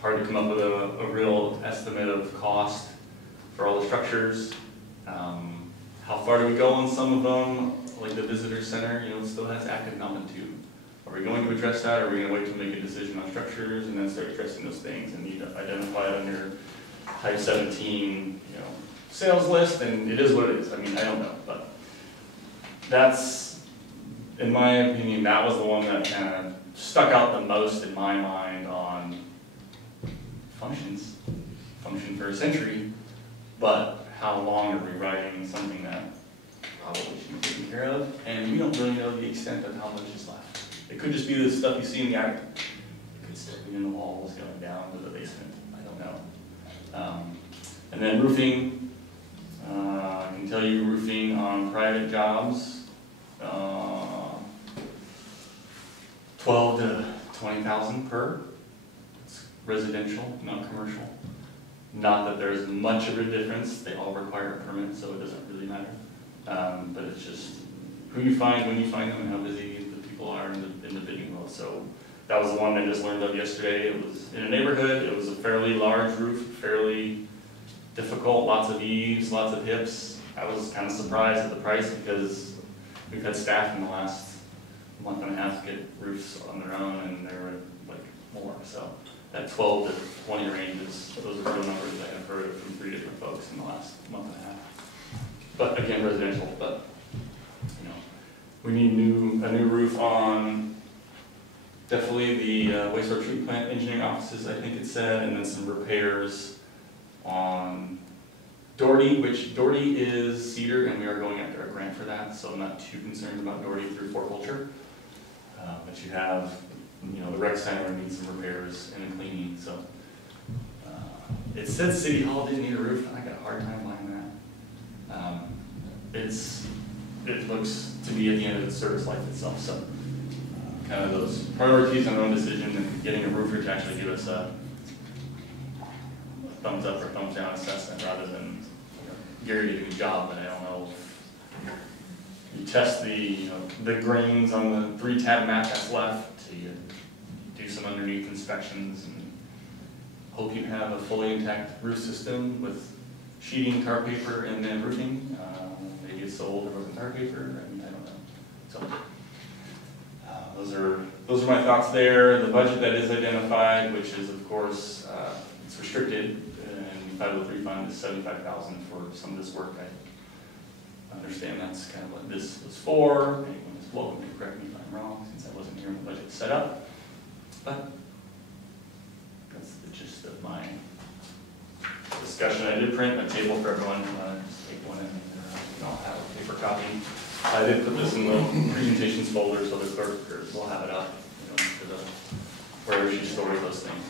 hard to come up with a real estimate of cost for all the structures. How far do we go on some of them? Like the visitor center, you know, it still has active non-tube. Are we going to address that, or are we going to wait to make a decision on structures and then start addressing those things and need to identify it under Type 17, you know, sales list? And it is what it is. I mean, I don't know, but that's, in my opinion, that was the one that kind of stuck out the most in my mind on functions. Function for a century, but how long are we writing something that probably should be taken care of? And we don't really know the extent of how much is left. It could just be the stuff you see in the attic. It could still be in the walls going down to the basement. I don't know. And then roofing. I can tell you roofing on private jobs, 12 to 20,000 per. It's residential, not commercial. Not that there's much of a difference. They all require a permit, so it doesn't really matter. But it's just who you find, when you find them, and how busy the people are in the bidding world. So that was the one I just learned of yesterday. It was in a neighborhood. It was a fairly large roof, fairly difficult, lots of eaves, lots of hips. I was kind of surprised at the price because we've had staff in the last month and a half get roofs on their own, and they were like more. So that 12 to 20 range those are real numbers I have heard from 3 different folks in the last month and a half. But again, residential. But you know, we need a new roof on definitely the wastewater treatment plant engineering offices, I think it said, and then some repairs on Doherty, which Doherty is cedar, and we are going after a grant for that, so I'm not too concerned about Doherty through Fort Vulture. But you have, you know, the rec center needs some repairs and a cleaning, so. It said City Hall didn't need a roof, and I got a hard time buying that. It looks to be at the end of the service life itself, so kind of those priorities and our own decision, and getting a roofer to actually give us a thumbs up or thumbs down assessment rather than, you know, Gary did a good job, but I don't know. You test the grains on the 3-tab mat that's left, you do some underneath inspections, and hope you have a fully intact roof system with sheeting, tar paper, and then roofing. Maybe it's sold or broken tar paper, I mean, I don't know. So, Those are my thoughts there. The budget that is identified, which is of course, it's restricted, and 503 fund is $75,000 for some of this work. I understand that's kind of what this was for. Anyone is welcome to correct me if I'm wrong, since I wasn't here when the budget set up. But that's the gist of my discussion. I did print a table for everyone. Just take one and I'll have a paper copy. I did put this in the presentations folder, so the clerk will have it up, for the wherever she stores those things.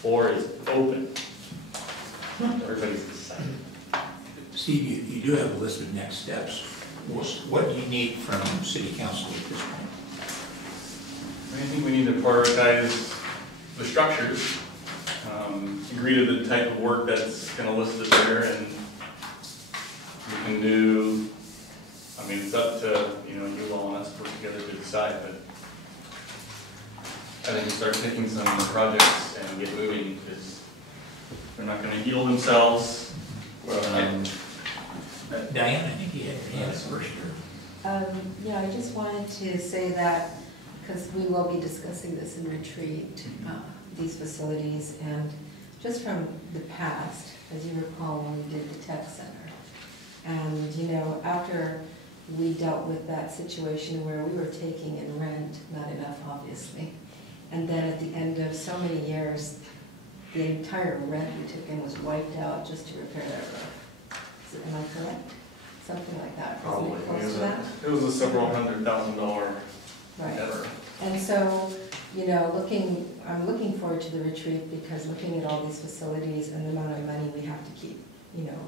Floor is open. Everybody's decided. Steve, you do have a list of next steps. What do you need from city council at this point? I think we need to prioritize the structures, agree to the type of work that's kind of listed there, and we can do, I mean, it's up to, you all and us to work together to decide, but I think we start picking some projects and get moving, because they're not going to heal themselves. Diane, I think you had your hand first here. Yeah, I just wanted to say that, because we will be discussing this in retreat, these facilities, and just from the past, as you recall when we did the tech center. And, after we dealt with that situation where we were taking in rent, not enough obviously, and then at the end of so many years, the entire rent we took in was wiped out just to repair that roof. Am I correct? Something like that. Probably. Isn't it close to that? It was a several $100,000 Right. endeavor. And so, I'm looking forward to the retreat, because looking at all these facilities and the amount of money we have to keep,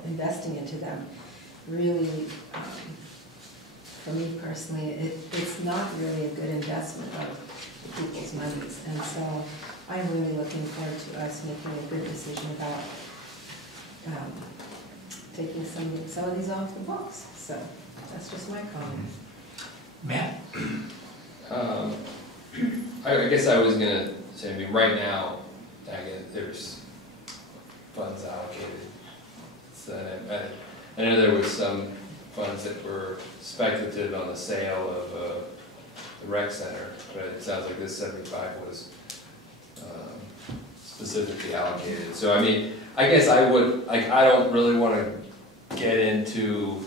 investing into them, really, for me personally, it's not really a good investment of the people's monies. And so I'm really looking forward to us making a good decision about taking some of these off the books. So that's just my comment. Matt? I guess I was gonna say, right now, there's funds allocated. So I know there was some funds that were speculative on the sale of the rec center, but it sounds like this 75 was specifically allocated. So I guess I don't really want to get into,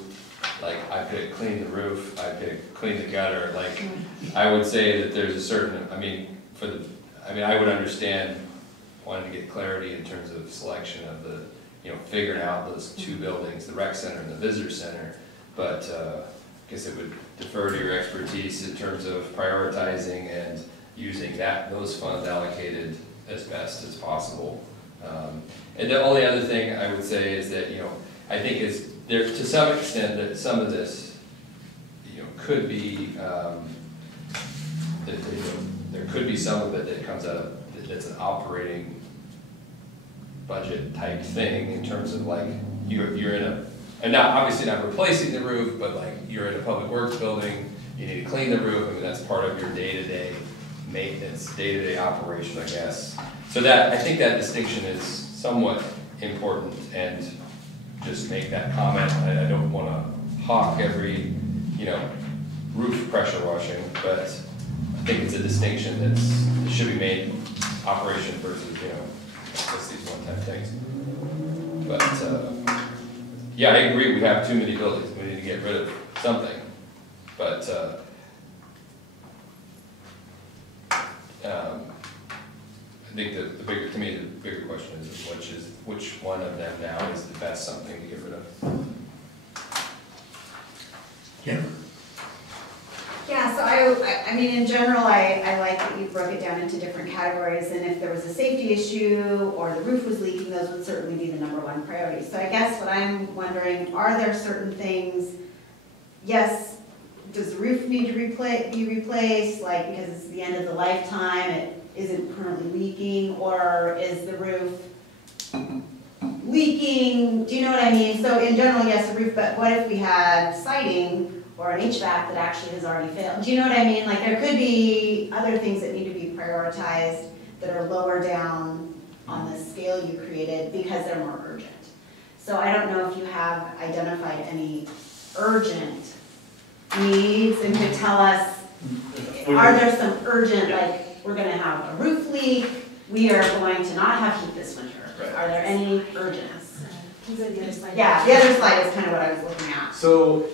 I could clean the roof, I could clean the gutter, I would say that there's a certain, I would understand wanting to get clarity in terms of selection of the, figuring out those two buildings, the rec center and the visitor center, but I guess it would defer to your expertise in terms of prioritizing and using those funds allocated as best as possible. And the only other thing I would say is that, I think it's there to some extent that some of this, could be, there could be some of it that comes out of, that's an operating budget type thing in terms of you're in a, and not, obviously not replacing the roof, but you're in a public works building, you need to clean the roof, that's part of your day-to-day maintenance, day-to-day operation, I guess. So I think that distinction is somewhat important, and just make that comment. I don't want to hawk every, roof pressure washing, but I think it's a distinction that should be made, operation versus, just these one-time things. But, yeah, I agree, we have too many buildings, we need to get rid of something, but, I think the bigger, to me, the bigger question is which one of them now is the best something to get rid of? Jennifer? Yeah, so in general, I like that you broke it down into different categories, and if there was a safety issue or the roof was leaking, those would certainly be the #1 priority. So I guess what I'm wondering, are there certain things, yes, does the roof need to be replaced, because it's the end of the lifetime, it isn't currently leaking, or is the roof leaking, do you know what I mean? So in general, yes, the roof, but what if we had siding or an HVAC that actually has already failed? Do you know what I mean? There could be other things that need to be prioritized that are lower down on the scale you created because they're more urgent. So I don't know if you have identified any urgent needs and could tell us, are there some urgent, like, we're gonna have a roof leak, we are going to not have heat this winter. Right. Are there any urgent? Can you go to the other slide? Yeah, the other slide is kind of what I was looking at. So,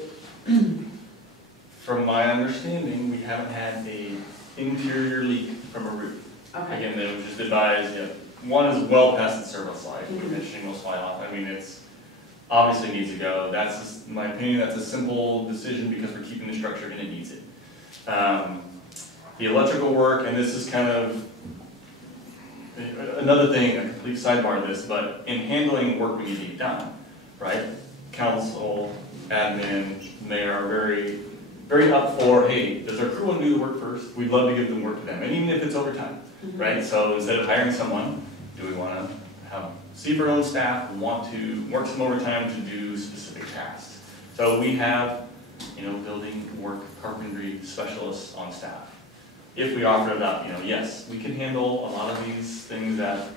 from my understanding, we haven't had a interior leak from a roof. Okay. Again, they were just advised, one is well past its service life, the shingles fly off, I mean, it's obviously needs to go, that's, just, in my opinion, that's a simple decision because we're keeping the structure and it needs it. The electrical work, and this is kind of another thing, a complete sidebar of this, but in handling work we need to get done, right? Council, admin, mayor are very, very up for, hey, does our crew want to do the work first? We'd love to give them work to them, and even if it's overtime, right? So instead of hiring someone, do we want to see if our own staff want to work some overtime to do specific tasks? So we have, building work, carpentry specialists on staff. If we offer it up, yes, we can handle a lot of these things that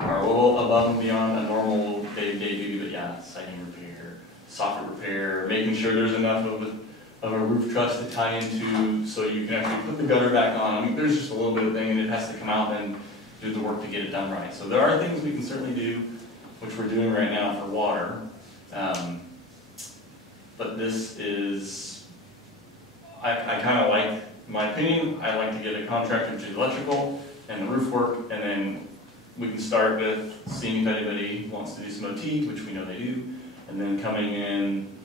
are a little above and beyond a normal day-to-day duty, but yeah, siding repair, soffit repair, making sure there's enough of a roof truss to tie into so you can actually put the gutter back on. I mean, there's just a little bit of thing and it has to come out and do the work to get it done right. So there are things we can certainly do, which we're doing right now for water. But this is, I kind of like, in my opinion, I like to get a contractor to do electrical and the roof work, and then we can start with seeing if anybody wants to do some OT, which we know they do, and then coming in,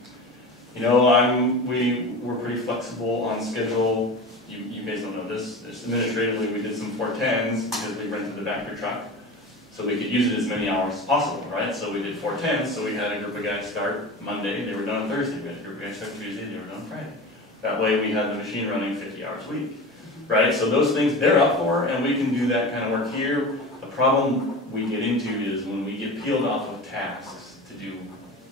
we're pretty flexible on schedule. You guys don't know this, administratively we did some 410s because we rented the Vector truck, so we could use it as many hours as possible, right? So we did 410s, so we had a group of guys start Monday, they were done Thursday, we had a group of guys start Tuesday, they were done Friday. That way we had the machine running 50 hours a week, right? So those things they're up for, and we can do that kind of work here. The problem we get into is when we get peeled off of tasks to do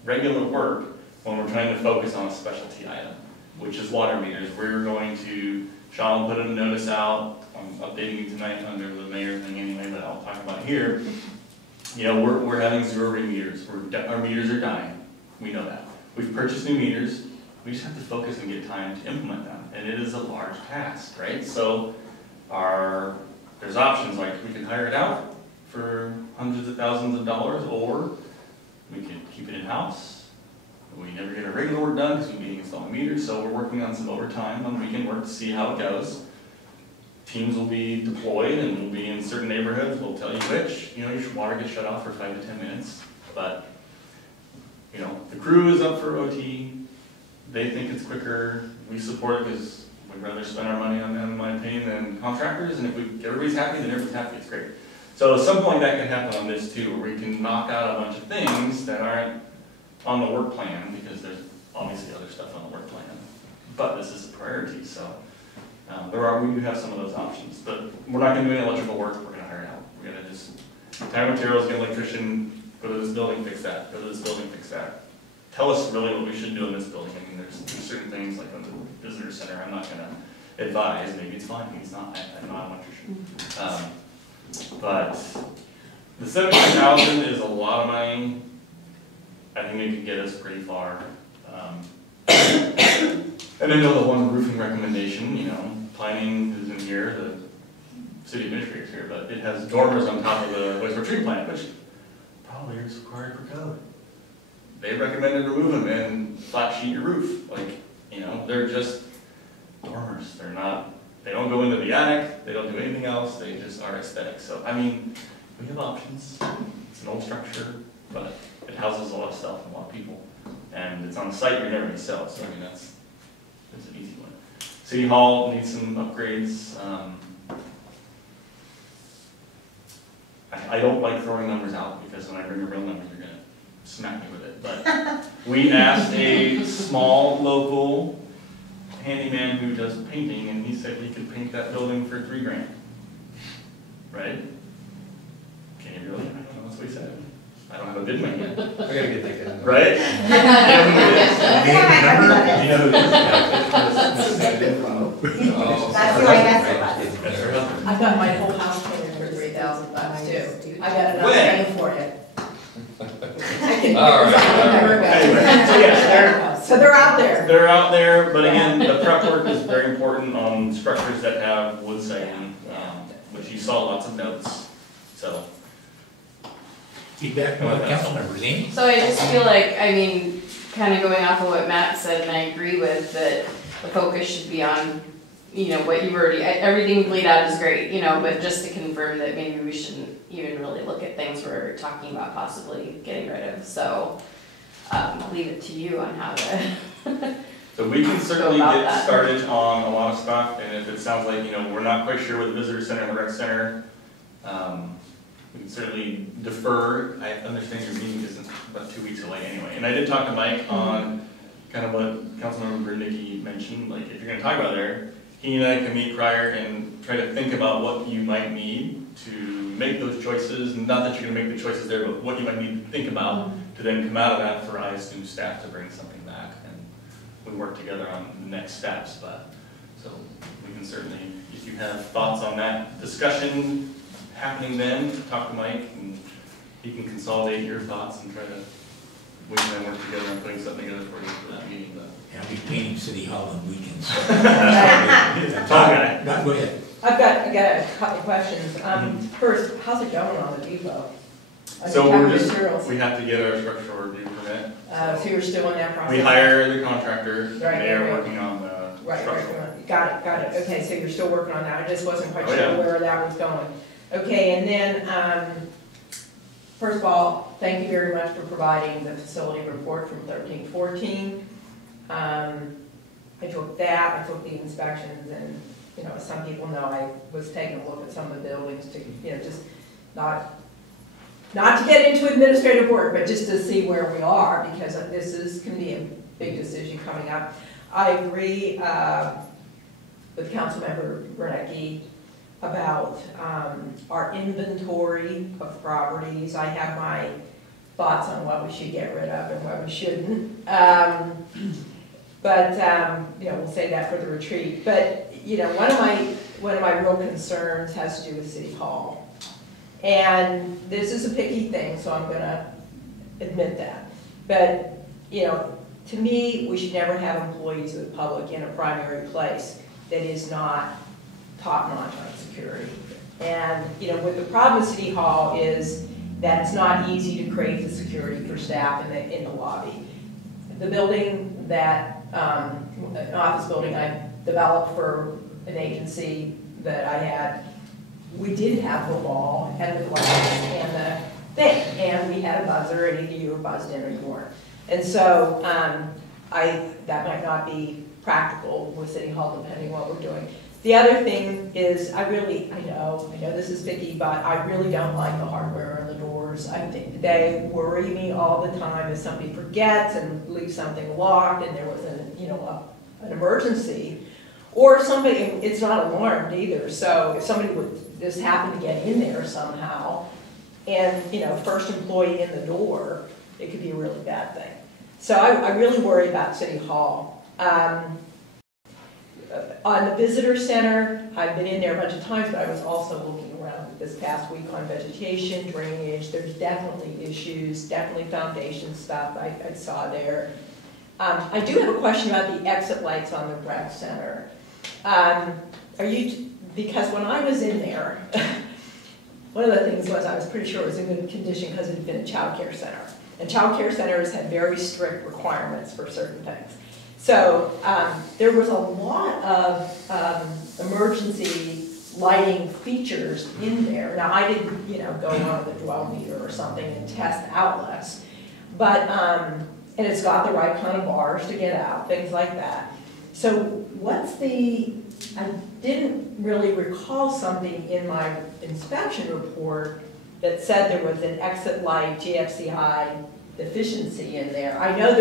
regular work when we're trying to focus on a specialty item, which is water meters. We're going to, Sean will put a notice out, I'm updating you tonight under the mayor thing anyway, but I'll talk about it here. We're having zero ring meters. Our meters are dying. We know that. We've purchased new meters. We just have to focus and get time to implement them, and it is a large task, right? So there's options like we can hire it out for hundreds of thousands of dollars, or we can keep it in-house. We never get our regular work done because we need to install meters, so we're working on some overtime on weekend work to see how it goes. Teams will be deployed and we'll be in certain neighborhoods, we'll tell you which, your water gets shut off for 5 to 10 minutes, but the crew is up for OT. They think it's quicker, we support it because we'd rather spend our money on them, in my opinion, than contractors, and if everybody's happy, then everybody's happy, it's great. So at some point that can happen on this too, where we can knock out a bunch of things that aren't on the work plan, because there's obviously other stuff on the work plan, but this is a priority, so we do have some of those options, but we're not going to do any electrical work, we're going to hire it out. We're going to just hire materials, get an electrician, go to this building, fix that, go to this building, fix that. Tell us really what we should do in this building. I mean, there's certain things like on the visitor center, I'm not going to advise, maybe it's fine, maybe it's not, I'm not an electrician. But the 75,000 is a lot of money. I think it could get us pretty far. And I know the one roofing recommendation, planning is in here, the city administrator's here, but it has dormers on top of the wastewater treatment plant, which probably is required for code. They recommended remove them and flat sheet your roof. They're just dormers. They don't go into the attic, they don't do anything else, they just are aesthetic. So, we have options. It's an old structure, but it houses a lot of stuff and a lot of people. And it's on the site you're never going to sell, so that's an easy one. City Hall needs some upgrades. I don't like throwing numbers out because when I bring a real number, you're going to smack me with it. But we asked a small local handyman who does painting, and he said he could paint that building for $3,000. Right? Can you really? I don't know, that's what he said. I don't have a bid in my hand. I gotta get that guy. Right? You know who it is? That's who I guess it was. I've got my whole house painted for $3,000 too. I got enough When? paying for it. All right. Anyway, so yes, So they're out there. They're out there, but again, the prep work is very important on structures that have wood siding, which you saw lots of notes, so. Feedback from the council members, Amy? So I just feel like, I mean, kind of going off of what Matt said, and I agree with, that the focus should be on, you know, what you've already, everything laid out is great, you know, but just to confirm that maybe we shouldn't even really look at things we're talking about possibly getting rid of, so, I'll leave it to you on how to. So we can certainly Go about get that. started on a lot of stuff, and if it sounds like, you know, we're not quite sure with the visitor center and the rec center, we can certainly defer. I understand your meeting is about 2 weeks away anyway, and I did talk to Mike on kind of what Councilmember Bernicki mentioned, like if you're gonna talk about there, he and I can meet prior and try to think about what you might need to make those choices, not that you're gonna make the choices there, but what you might need to think about to then come out of that for I assume staff to bring something back, and we work together on the next steps, but, so we can certainly, if you have thoughts on that discussion happening then, talk to Mike, and he can consolidate your thoughts and try to, we can then work together on putting something together for you for that meeting, but. I'll be painting City Hall on weekends. Okay. Go ahead. I got a couple of questions. First, how's it going on the depot? So we're just, Materials. we have to get our structural review permit. So you're still in that process? We hire the contractor, Right, they are right. working on the Right, structural. right, got it, okay, so you're still working on that, I just wasn't quite Oh, sure yeah. where that was going. Okay, and then, first of all, thank you very much for providing the facility report from 13-14. I took that, I took the inspections, and, you know, as some people know, I was taking a look at some of the buildings to, you know, just not to get into administrative work, but just to see where we are, because this can be a big decision coming up. I agree with Councilmember Bernicki about our inventory of properties. I have my thoughts on what we should get rid of and what we shouldn't. But you know, we'll save that for the retreat. But you know, one of my real concerns has to do with City Hall. And this is a picky thing, so I'm gonna admit that. But, you know, to me, we should never have employees of the public in a primary place that is not top-notch on security. And, you know, what the problem with City Hall is that it's not easy to create the security for staff in the lobby. The building that, an office building I developed for an agency that I had, we did have the wall and the glass and the thing, and we had a buzzer, and either you were buzzed in or you weren't. And so that might not be practical with City Hall, depending on what we're doing. The other thing is, I know this is picky, but I really don't like the hardware on the doors. I think they worry me all the time if somebody forgets and leaves something locked and there was an emergency. Or somebody, it's not alarmed either, so if somebody would just happen to get in there somehow, and, you know, first employee in the door, it could be a really bad thing. So I really worry about City Hall. On the visitor center, I've been in there a bunch of times, but I was also looking around this past week on vegetation, drainage. There's definitely issues, definitely foundation stuff I saw there. I do have a question about the exit lights on the rec center. Because when I was in there, one of the things was I was pretty sure it was in good condition because it had been a child care center. And child care centers had very strict requirements for certain things. So there was a lot of emergency lighting features in there. Now I didn't, go on the dwell meter or something and test outlets, but and it's got the right kind of bars to get out, things like that. So I didn't really recall something in my inspection report that said there was an exit light GFCI deficiency in there. I know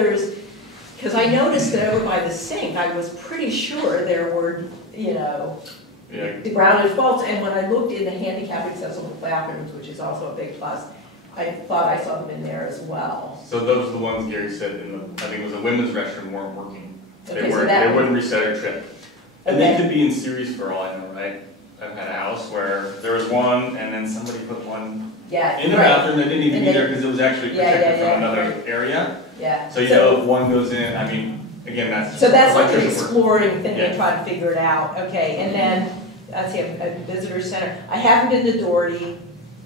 because I noticed that over by the sink, I was pretty sure there were, the grounded faults. And when I looked in the handicap accessible bathrooms, which is also a big plus, I thought I saw them in there as well. So those are the ones Gary said I think it was a women's restroom weren't working. They Okay, so they wouldn't reset or trip. And they Okay. could be in series for all I know, right? I've had a house where there was one and then somebody put one Yeah, in the right. bathroom, they didn't need to And be they- there because it was actually Yeah, protected yeah, from yeah, another right. area. Yeah. So you know, if one goes in, I mean, again, that's. So that's like an electrician work. exploring thing, Yeah. to try to figure it out, okay, and then, let's see, a visitor center, I haven't been to Doherty,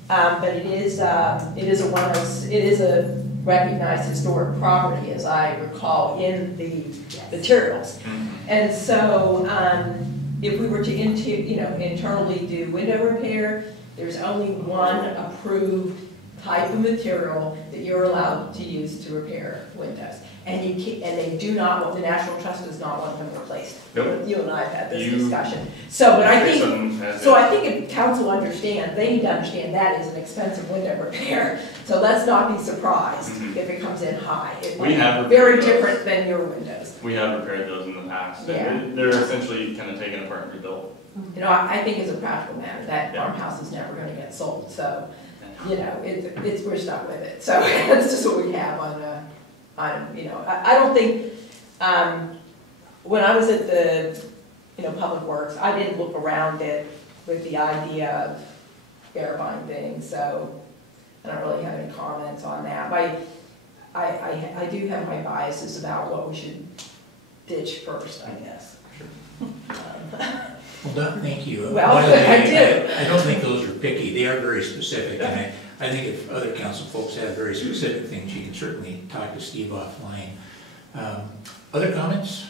but it is a recognized historic property, as I recall, in the materials. Mhm. And so, if we were to internally do window repair, there's only one approved type of material that you're allowed to use to repair windows. And they do not want, the National Trust does not want them replaced. Nope. You and I have had this You- discussion. So, but I think, Jason has so it. I think if council understands, they need to understand that is an expensive window repair. So let's not be surprised Mhm. if it comes in high. It We might have be very repaired those. different than your windows. We have repaired those in the past. Yeah. And they're essentially kind of taken apart and rebuilt. You know, I think as a practical matter, that Yeah. farmhouse is never gonna get sold, so, you know, we're stuck with it. So that's just what we have I don't think, when I was at the, Public Works, I didn't look around it with the idea of verifying things, so I don't really have any comments on that. I do have my biases about what we should ditch first, I guess. Well, Doug, thank you. Well, By the way, I do. I don't think those are picky, they are very specific, and I think if other council folks have very specific things, you can certainly talk to Steve offline. Other comments?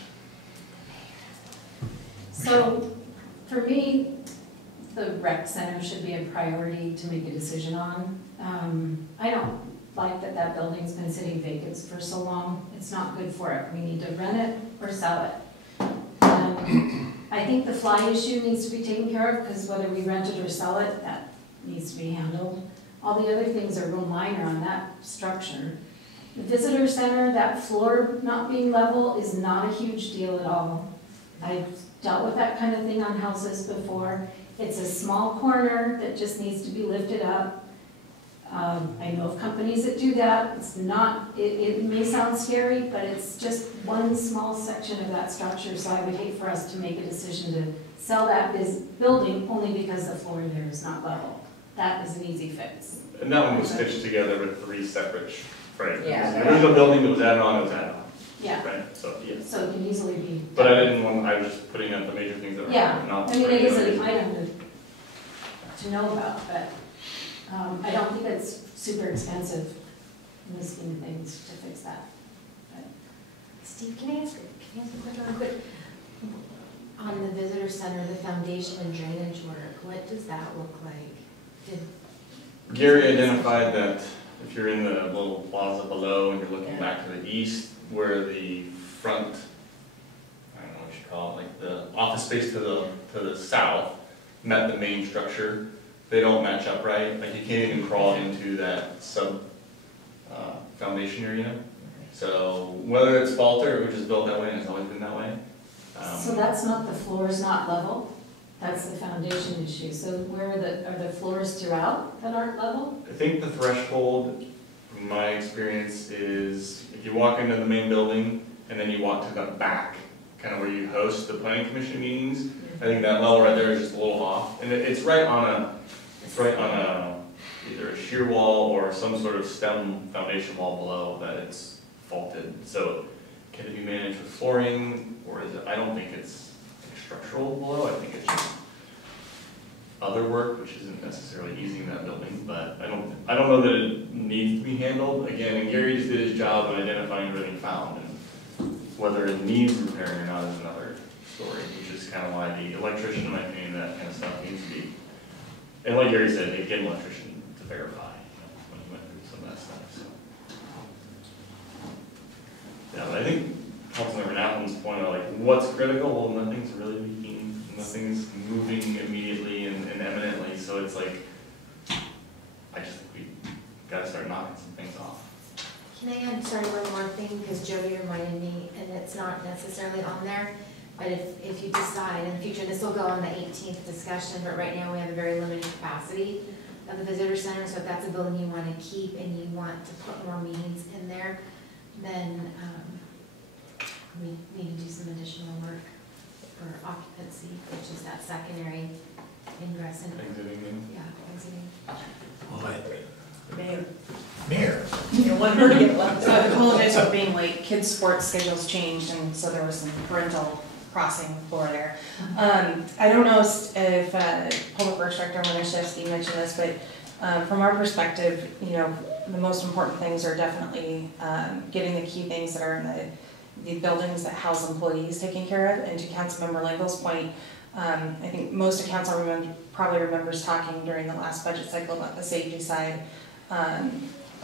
So, for me, the rec center should be a priority to make a decision on. I don't like that building's been sitting vacant for so long. It's not good for it. We need to rent it or sell it. I think the fly issue needs to be taken care of, because whether we rent it or sell it, that needs to be handled. All the other things are real minor on that structure. The visitor center, that floor not being level is not a huge deal at all. I've dealt with that kind of thing on houses before. It's a small corner that just needs to be lifted up. I know of companies that do that. It's not, it may sound scary, but it's just one small section of that structure, so I would hate for us to make a decision to sell that building only because the floor there is not level. That is an easy fix. And that one was stitched together with 3 separate frames. Yeah. The original building that was added on, it was added on. Yeah, Right, so, yes. so it can easily be. But I didn't want, I was just putting up the major things that were. Yeah, not I mean, it is regular. an item to know about, but I don't think it's super expensive in the scheme of things to fix that. Steve, can I ask a question real quick? On the visitor center, the foundation and drainage work, what does that look like? Gary identified that if you're in the little plaza below and you're looking back to the east, where the front, I don't know what you call it, like the office space to the south met the main structure, they don't match up right. Like you can't even crawl into that foundation area. So whether it's fault or it was just built that way and it's always been that way. So that's not, the floor is not level? That's the foundation issue. So where are the floors throughout that aren't level? I think the threshold, from my experience, is if you walk into the main building and then you walk to the back, kind of where you host the planning commission meetings, I think that level right there is just a little off. And it's right on either a shear wall or some sort of stem foundation wall below that it's faulted. So can it be managed with flooring, or is it, I don't think it's structural below, I think it's just other work, which isn't necessarily using that building, but I don't know that it needs to be handled. Again, and Gary just did his job of identifying everything found, and whether it needs repairing or not is another story, which is kind of why the electrician, in my opinion, that kind of stuff needs to be, and like Gary said, they get an electrician to verify, when he went through some of that stuff, so. Yeah, but I think Councilmember Nathan's point of like, what's critical, well, nothing's really leaking, nothing's moving immediately and eminently, so it's like, I just think we gotta start knocking some things off. Can I add, sorry, one more thing, because Jody reminded me, and it's not necessarily on there, but if you decide in the future, this will go on the 18th discussion, but right now we have a very limited capacity of the visitor center, so if that's a building you want to keep and you want to put more meetings in there, then we need to do some additional work for occupancy, which is that secondary ingress and, Exiting in. yeah, Mayor, Mayor, you don't want her to get left So I out. apologize for being late. Kids' sports schedules changed, and so there was some parental crossing for there. I don't know if Public Works Director Moniszewski mentioned this, but from our perspective, you know, the most important things are definitely getting the key things that are in the buildings that house employees taken care of. And to Councilmember Langle's point, I think most of council probably remembers talking during the last budget cycle about the safety side.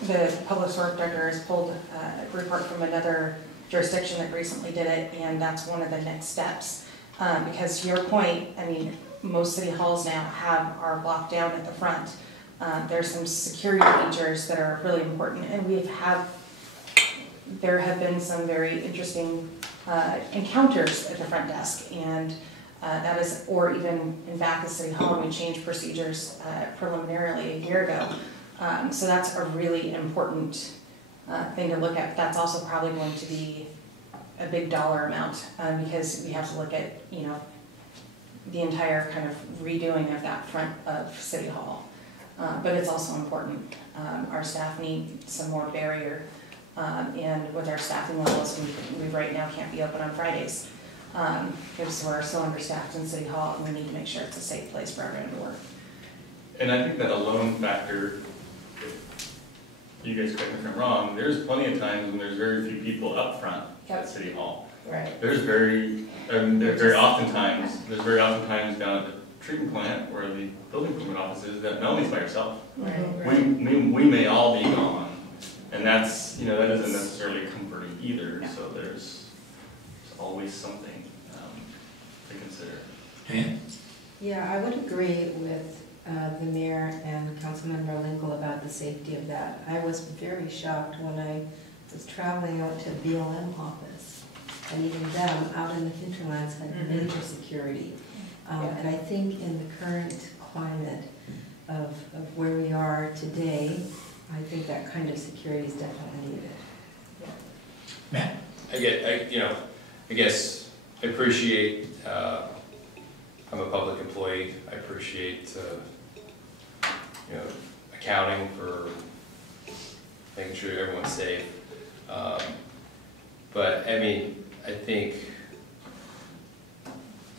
The Public Works Director has pulled a report from another jurisdiction that recently did it, and that's one of the next steps. Because to your point, I mean, most city halls now are blocked down at the front. There's some security features that are really important, and there have been some very interesting encounters at the front desk, and that is, or even in back of City Hall, we changed procedures preliminarily a year ago. So that's a really important thing to look at. That's also probably going to be a big dollar amount because we have to look at, you know, the entire kind of redoing of that front of City Hall. But it's also important. Our staff need some more barrier, and with our staffing levels, we right now can't be open on Fridays because we're so understaffed in City Hall, and we need to make sure it's a safe place for everyone to work. And I think that alone factor, you guys correct me if I'm wrong, there's plenty of times when there's very few people up front at City Hall. Right. There's very often times down at the treatment plant where the building permit office is that Melanie's by herself. Right. We may all be gone, and that's, you know, that isn't necessarily comforting either, so there's always something to consider. and Yeah, I would agree with the mayor and Councilmember Lingle about the safety of that. I was very shocked when I was traveling out to BLM office, and even them out in the hinterlands had major security. And I think in the current climate of where we are today, I think that kind of security is definitely needed. Matt? I guess I appreciate, I'm a public employee, I appreciate, accounting for making sure everyone's safe. But I mean, I think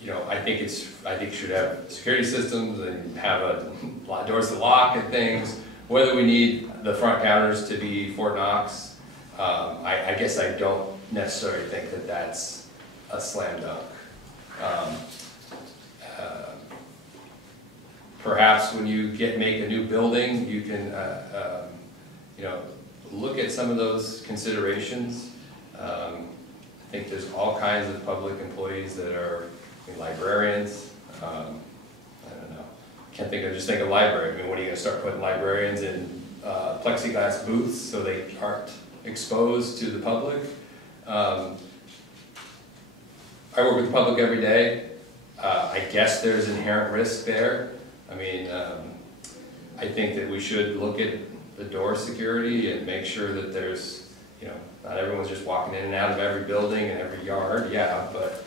you should have security systems and have a lot of doors to lock and things. Whether we need the front counters to be Fort Knox, I guess I don't necessarily think that that's a slam dunk. Perhaps when you make a new building, you can look at some of those considerations. I think there's all kinds of public employees that are librarians. I don't know. Just think of library. I mean, what are you going to start putting librarians in plexiglass booths so they aren't exposed to the public? I work with the public every day. I guess there's inherent risk there. I mean, I think that we should look at the door security and make sure that there's, not everyone's just walking in and out of every building and every yard, yeah, but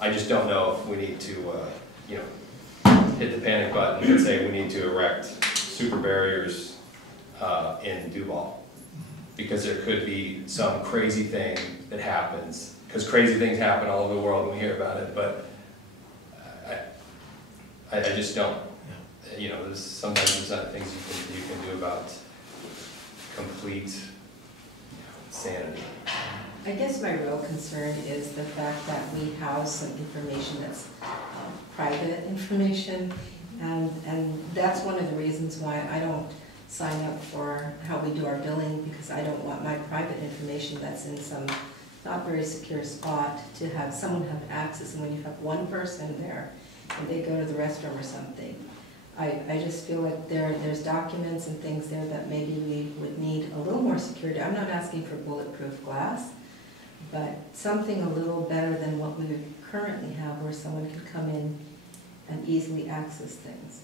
I just don't know if we need to, hit the panic button and say we need to erect super barriers in Duval. Because there could be some crazy thing that happens, because crazy things happen all over the world and we hear about it, but I just don't, sometimes there's not things you can do about complete sanity. I guess my real concern is the fact that we house some information that's private information, and that's one of the reasons why I don't sign up for how we do our billing, because I don't want my private information that's in some not very secure spot to have someone have access, and when you have one person there and they go to the restroom or something, I just feel like there's documents and things there that maybe we would need a little more security. I'm not asking for bulletproof glass, but something a little better than what we would currently have, where someone could come in and easily access things.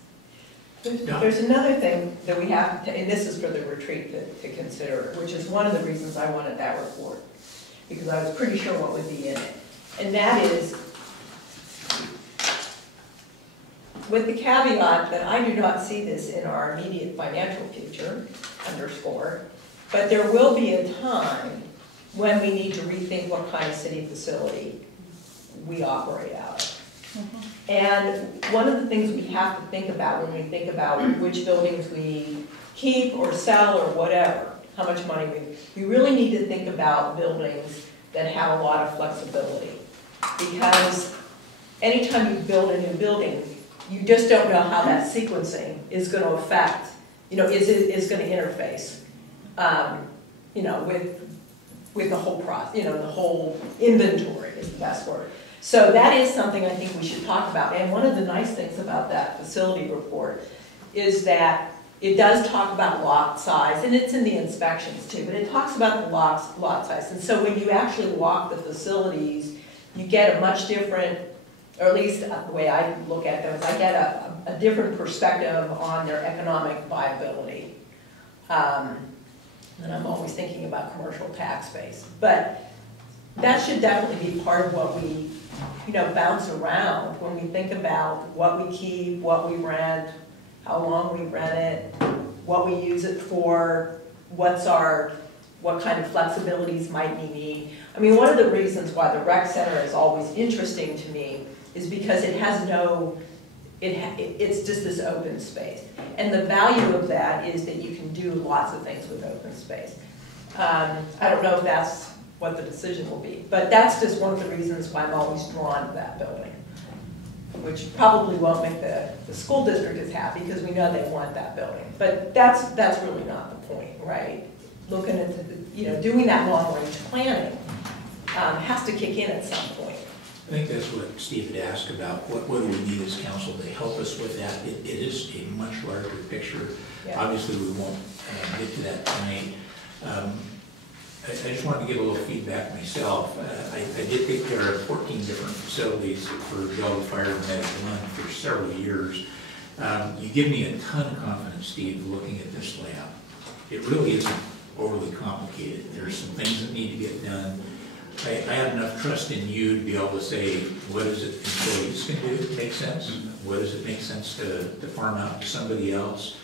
There's another thing that we have, and this is for the retreat to consider, which is one of the reasons I wanted that report, because I was pretty sure what would be in it. And that is, with the caveat that I do not see this in our immediate financial future, underscore, but there will be a time when we need to rethink what kind of city facility we operate out of. And one of the things we have to think about when we think about which buildings we keep or sell or whatever, how much money we really need to think about buildings that have a lot of flexibility. Because anytime you build a new building, you just don't know how that sequencing is going to affect, is going to interface, with the whole process, the whole inventory is the best word. So that is something I think we should talk about. And one of the nice things about that facility report is that it does talk about lot size, and it's in the inspections too, but it talks about the lot size. And so when you actually walk the facilities, you get a much different, or at least the way I look at them, is I get a different perspective on their economic viability. And I'm always thinking about commercial tax base. But that should definitely be part of what we, bounce around when we think about what we keep, what we rent, how long we rent it, what we use it for, what kind of flexibilities might we need. I mean, one of the reasons why the rec center is always interesting to me is because it has it's just this open space. And the value of that is that you can do lots of things with open space. I don't know if that's what the decision will be, but that's just one of the reasons why I'm always drawn to that building, which probably won't make the school district as happy because we know they want that building. But that's really not the point, right? Looking at doing that long-range planning has to kick in at some point. I think that's what Steve had asked about. What do we need as council to help us with that? It is a much larger picture. Yeah. Obviously, we won't get to that tonight. I just wanted to give a little feedback myself. I did think there are 14 different facilities for Bellevue Fire and Medical Run for several years. You give me a ton of confidence, Steve, looking at this layout. It really isn't overly complicated. There's some things that need to get done. I have enough trust in you to be able to say, what is it employees can do? Make sense? What does it make sense to farm out to somebody else?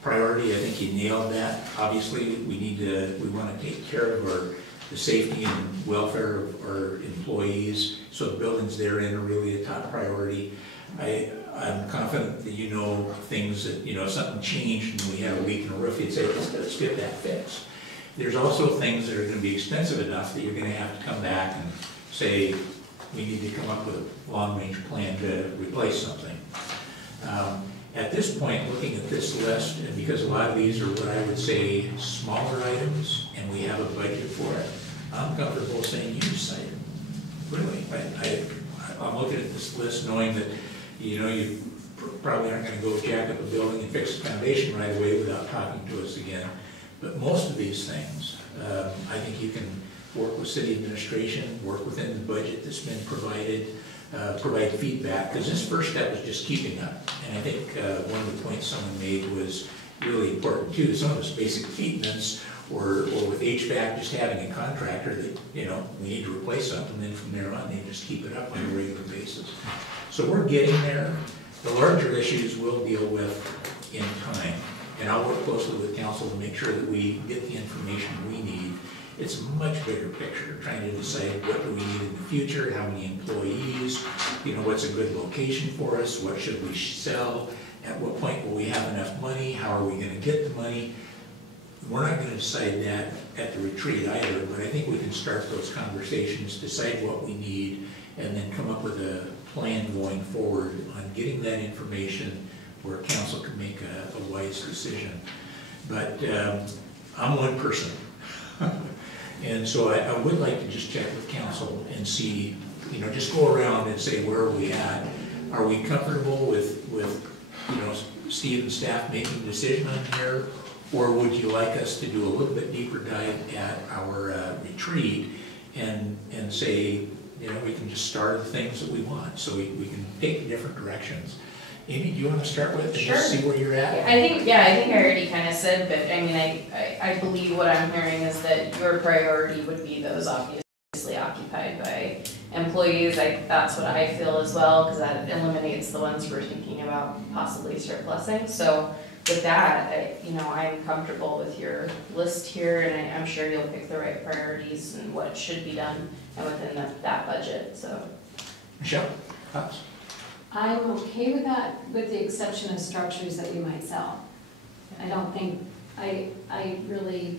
Priority, I think you nailed that. Obviously, we want to take care of the safety and welfare of our employees, so the buildings they're in are really a top priority. I'm confident that you know things that, if something changed and we had a leak in the roof, you'd say, let's get that fixed. There's also things that are going to be expensive enough that you're going to have to come back and say, we need to come up with a long-range plan to replace something. At this point, looking at this list, and because a lot of these are what I would say smaller items, and we have a budget for it, I'm comfortable saying you decide it. Really, I'm looking at this list knowing that, you probably aren't going to go jack up a building and fix the foundation right away without talking to us again. But most of these things, I think you can work with city administration, work within the budget that's been provided, provide feedback, because this first step is just keeping up. And I think one of the points someone made was really important too. Some of it's basic maintenance, or with HVAC, just having a contractor that, we need to replace something, and then from there on, they just keep it up on a regular basis. So we're getting there. The larger issues we'll deal with in time. And I'll work closely with council to make sure that we get the information we need. It's a much bigger picture, trying to decide what do we need in the future, how many employees, what's a good location for us, what should we sell, at what point will we have enough money, how are we going to get the money. We're not going to decide that at the retreat either, but I think we can start those conversations, decide what we need, and then come up with a plan going forward on getting that information where council can make a wise decision. But I'm one person. And so I would like to just check with council and see, just go around and say, where are we at? Are we comfortable with Steve and staff making a decision on here? Or would you like us to do a little bit deeper dive at our retreat and say, we can just start the things that we want, so we can take different directions. Amy, do you want to start with and just see where you're at? I think I already kind of said, but I mean, I believe what I'm hearing is that your priority would be those obviously occupied by employees employees, that's what I feel as well, because that eliminates the ones we're thinking about possibly surplusing. So with that, I'm comfortable with your list here, and I'm sure you'll pick the right priorities and what should be done and within that budget, so. Michelle, thoughts? I'm okay with that, with the exception of structures that we might sell. I don't think, I really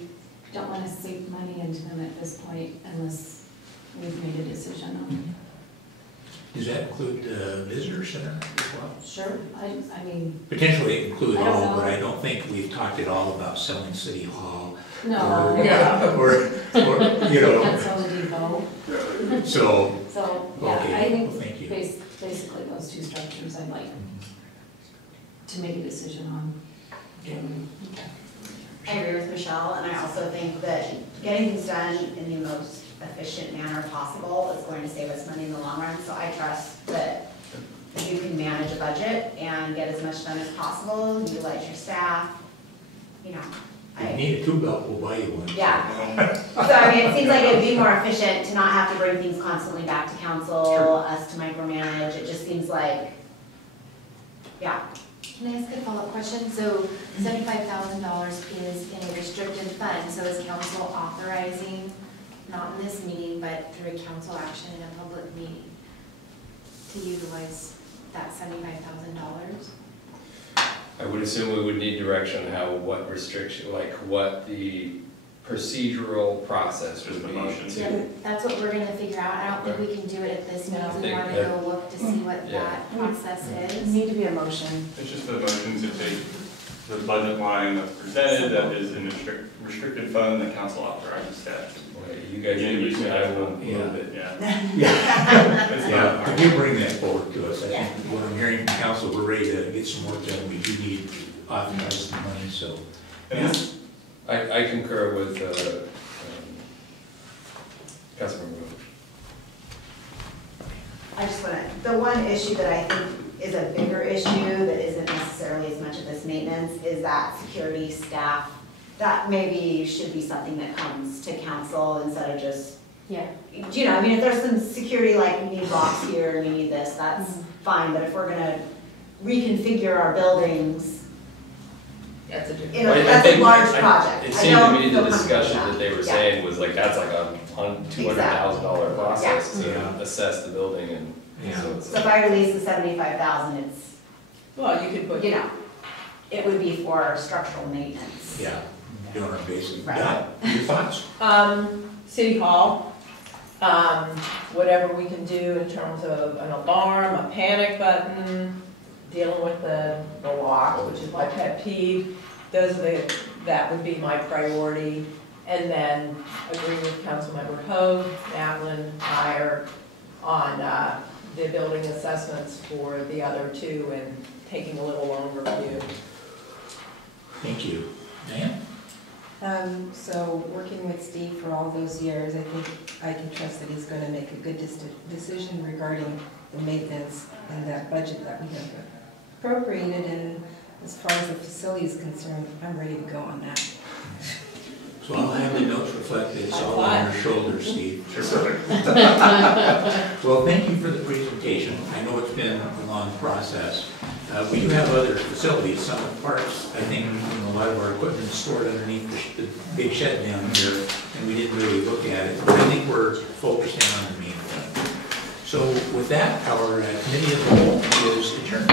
don't want to sink money into them at this point unless we've made a decision on it. Does that include the visitor center as well? Sure, I mean, Potentially include I don't all, know. but I don't think we've talked at all about selling City Hall. no. Or, Can't sell the depot. so, So, yeah, Okay, I think well, thank you. basically those two structures I'd like to make a decision on. I agree with Michelle, and I also think that getting things done in the most efficient manner possible is going to save us money in the long run. So I trust that you can manage a budget and get as much done as possible, utilize your staff, if you need a tool belt, we'll buy you one. Yeah. So I mean, it seems like it'd be more efficient to not have to bring things constantly back to council, us to micromanage. It just seems like, yeah. Can I ask a follow-up question? So $75,000 is in a restricted fund, so is council authorizing, not in this meeting, but through a council action in a public meeting, to utilize that $75,000? I would assume we would need direction on what restriction, like what the procedural process would Just the be. motion. to- Yeah, that's what we're gonna figure out. I don't think we can do it at this meeting. We wanna Yeah. go look to see what Yeah. that process It is. need to be a motion. It's just a motion to take the budget line that's presented, that is in a restricted fund, that council authorizes staff. Okay, you guys Again, do it, using I that will fund. move it. Yeah. Yeah, It's yeah, not if you bring that forward to us, I think what I'm hearing from council, we're ready to get some work done, we do need authorized money, so. And this, I concur with, Councilmember Wu. I just wanna, the one issue that I think is a bigger issue that isn't necessarily as much of this maintenance is that security staff. That maybe should be something that comes to council instead of just, Yeah. I mean, if there's some security, like we need locks here and we need this, that's fine, but if we're gonna reconfigure our buildings, That's a different. Well, I that's a think- large project. It I seemed to don't me the feel comfortable discussion with that they were Yeah. saying was like, that's like a $200,000 process Yeah. to assess the building and Yeah. so it's. So if I release the 75,000, it's, Well, you could put, it would be for structural maintenance. Yeah, doing our basic. Right. Dot, your thoughts? City Hall, whatever we can do in terms of an alarm, a panic button, dealing with the lock, which is my pet peeve. That would be my priority. And then agree with Councilmember Hoag, Navlin, Meyer on the building assessments for the other two and taking a little longer view. Thank you. Diane? So working with Steve for all those years, I think I can trust that he's going to make a good decision regarding the maintenance and that budget that we have appropriated. And as far as the facility is concerned, I'm ready to go on that. So I'll have the notes reflect that it's all on your shoulders, Steve. Well, thank you for the presentation. I know it's been a long process. We do have other facilities, some of the parts, I think, a lot of our equipment is stored underneath the big shed down here, and we didn't really look at it. But I think we're focusing on the main thing. So with that, our committee of the whole is adjourned.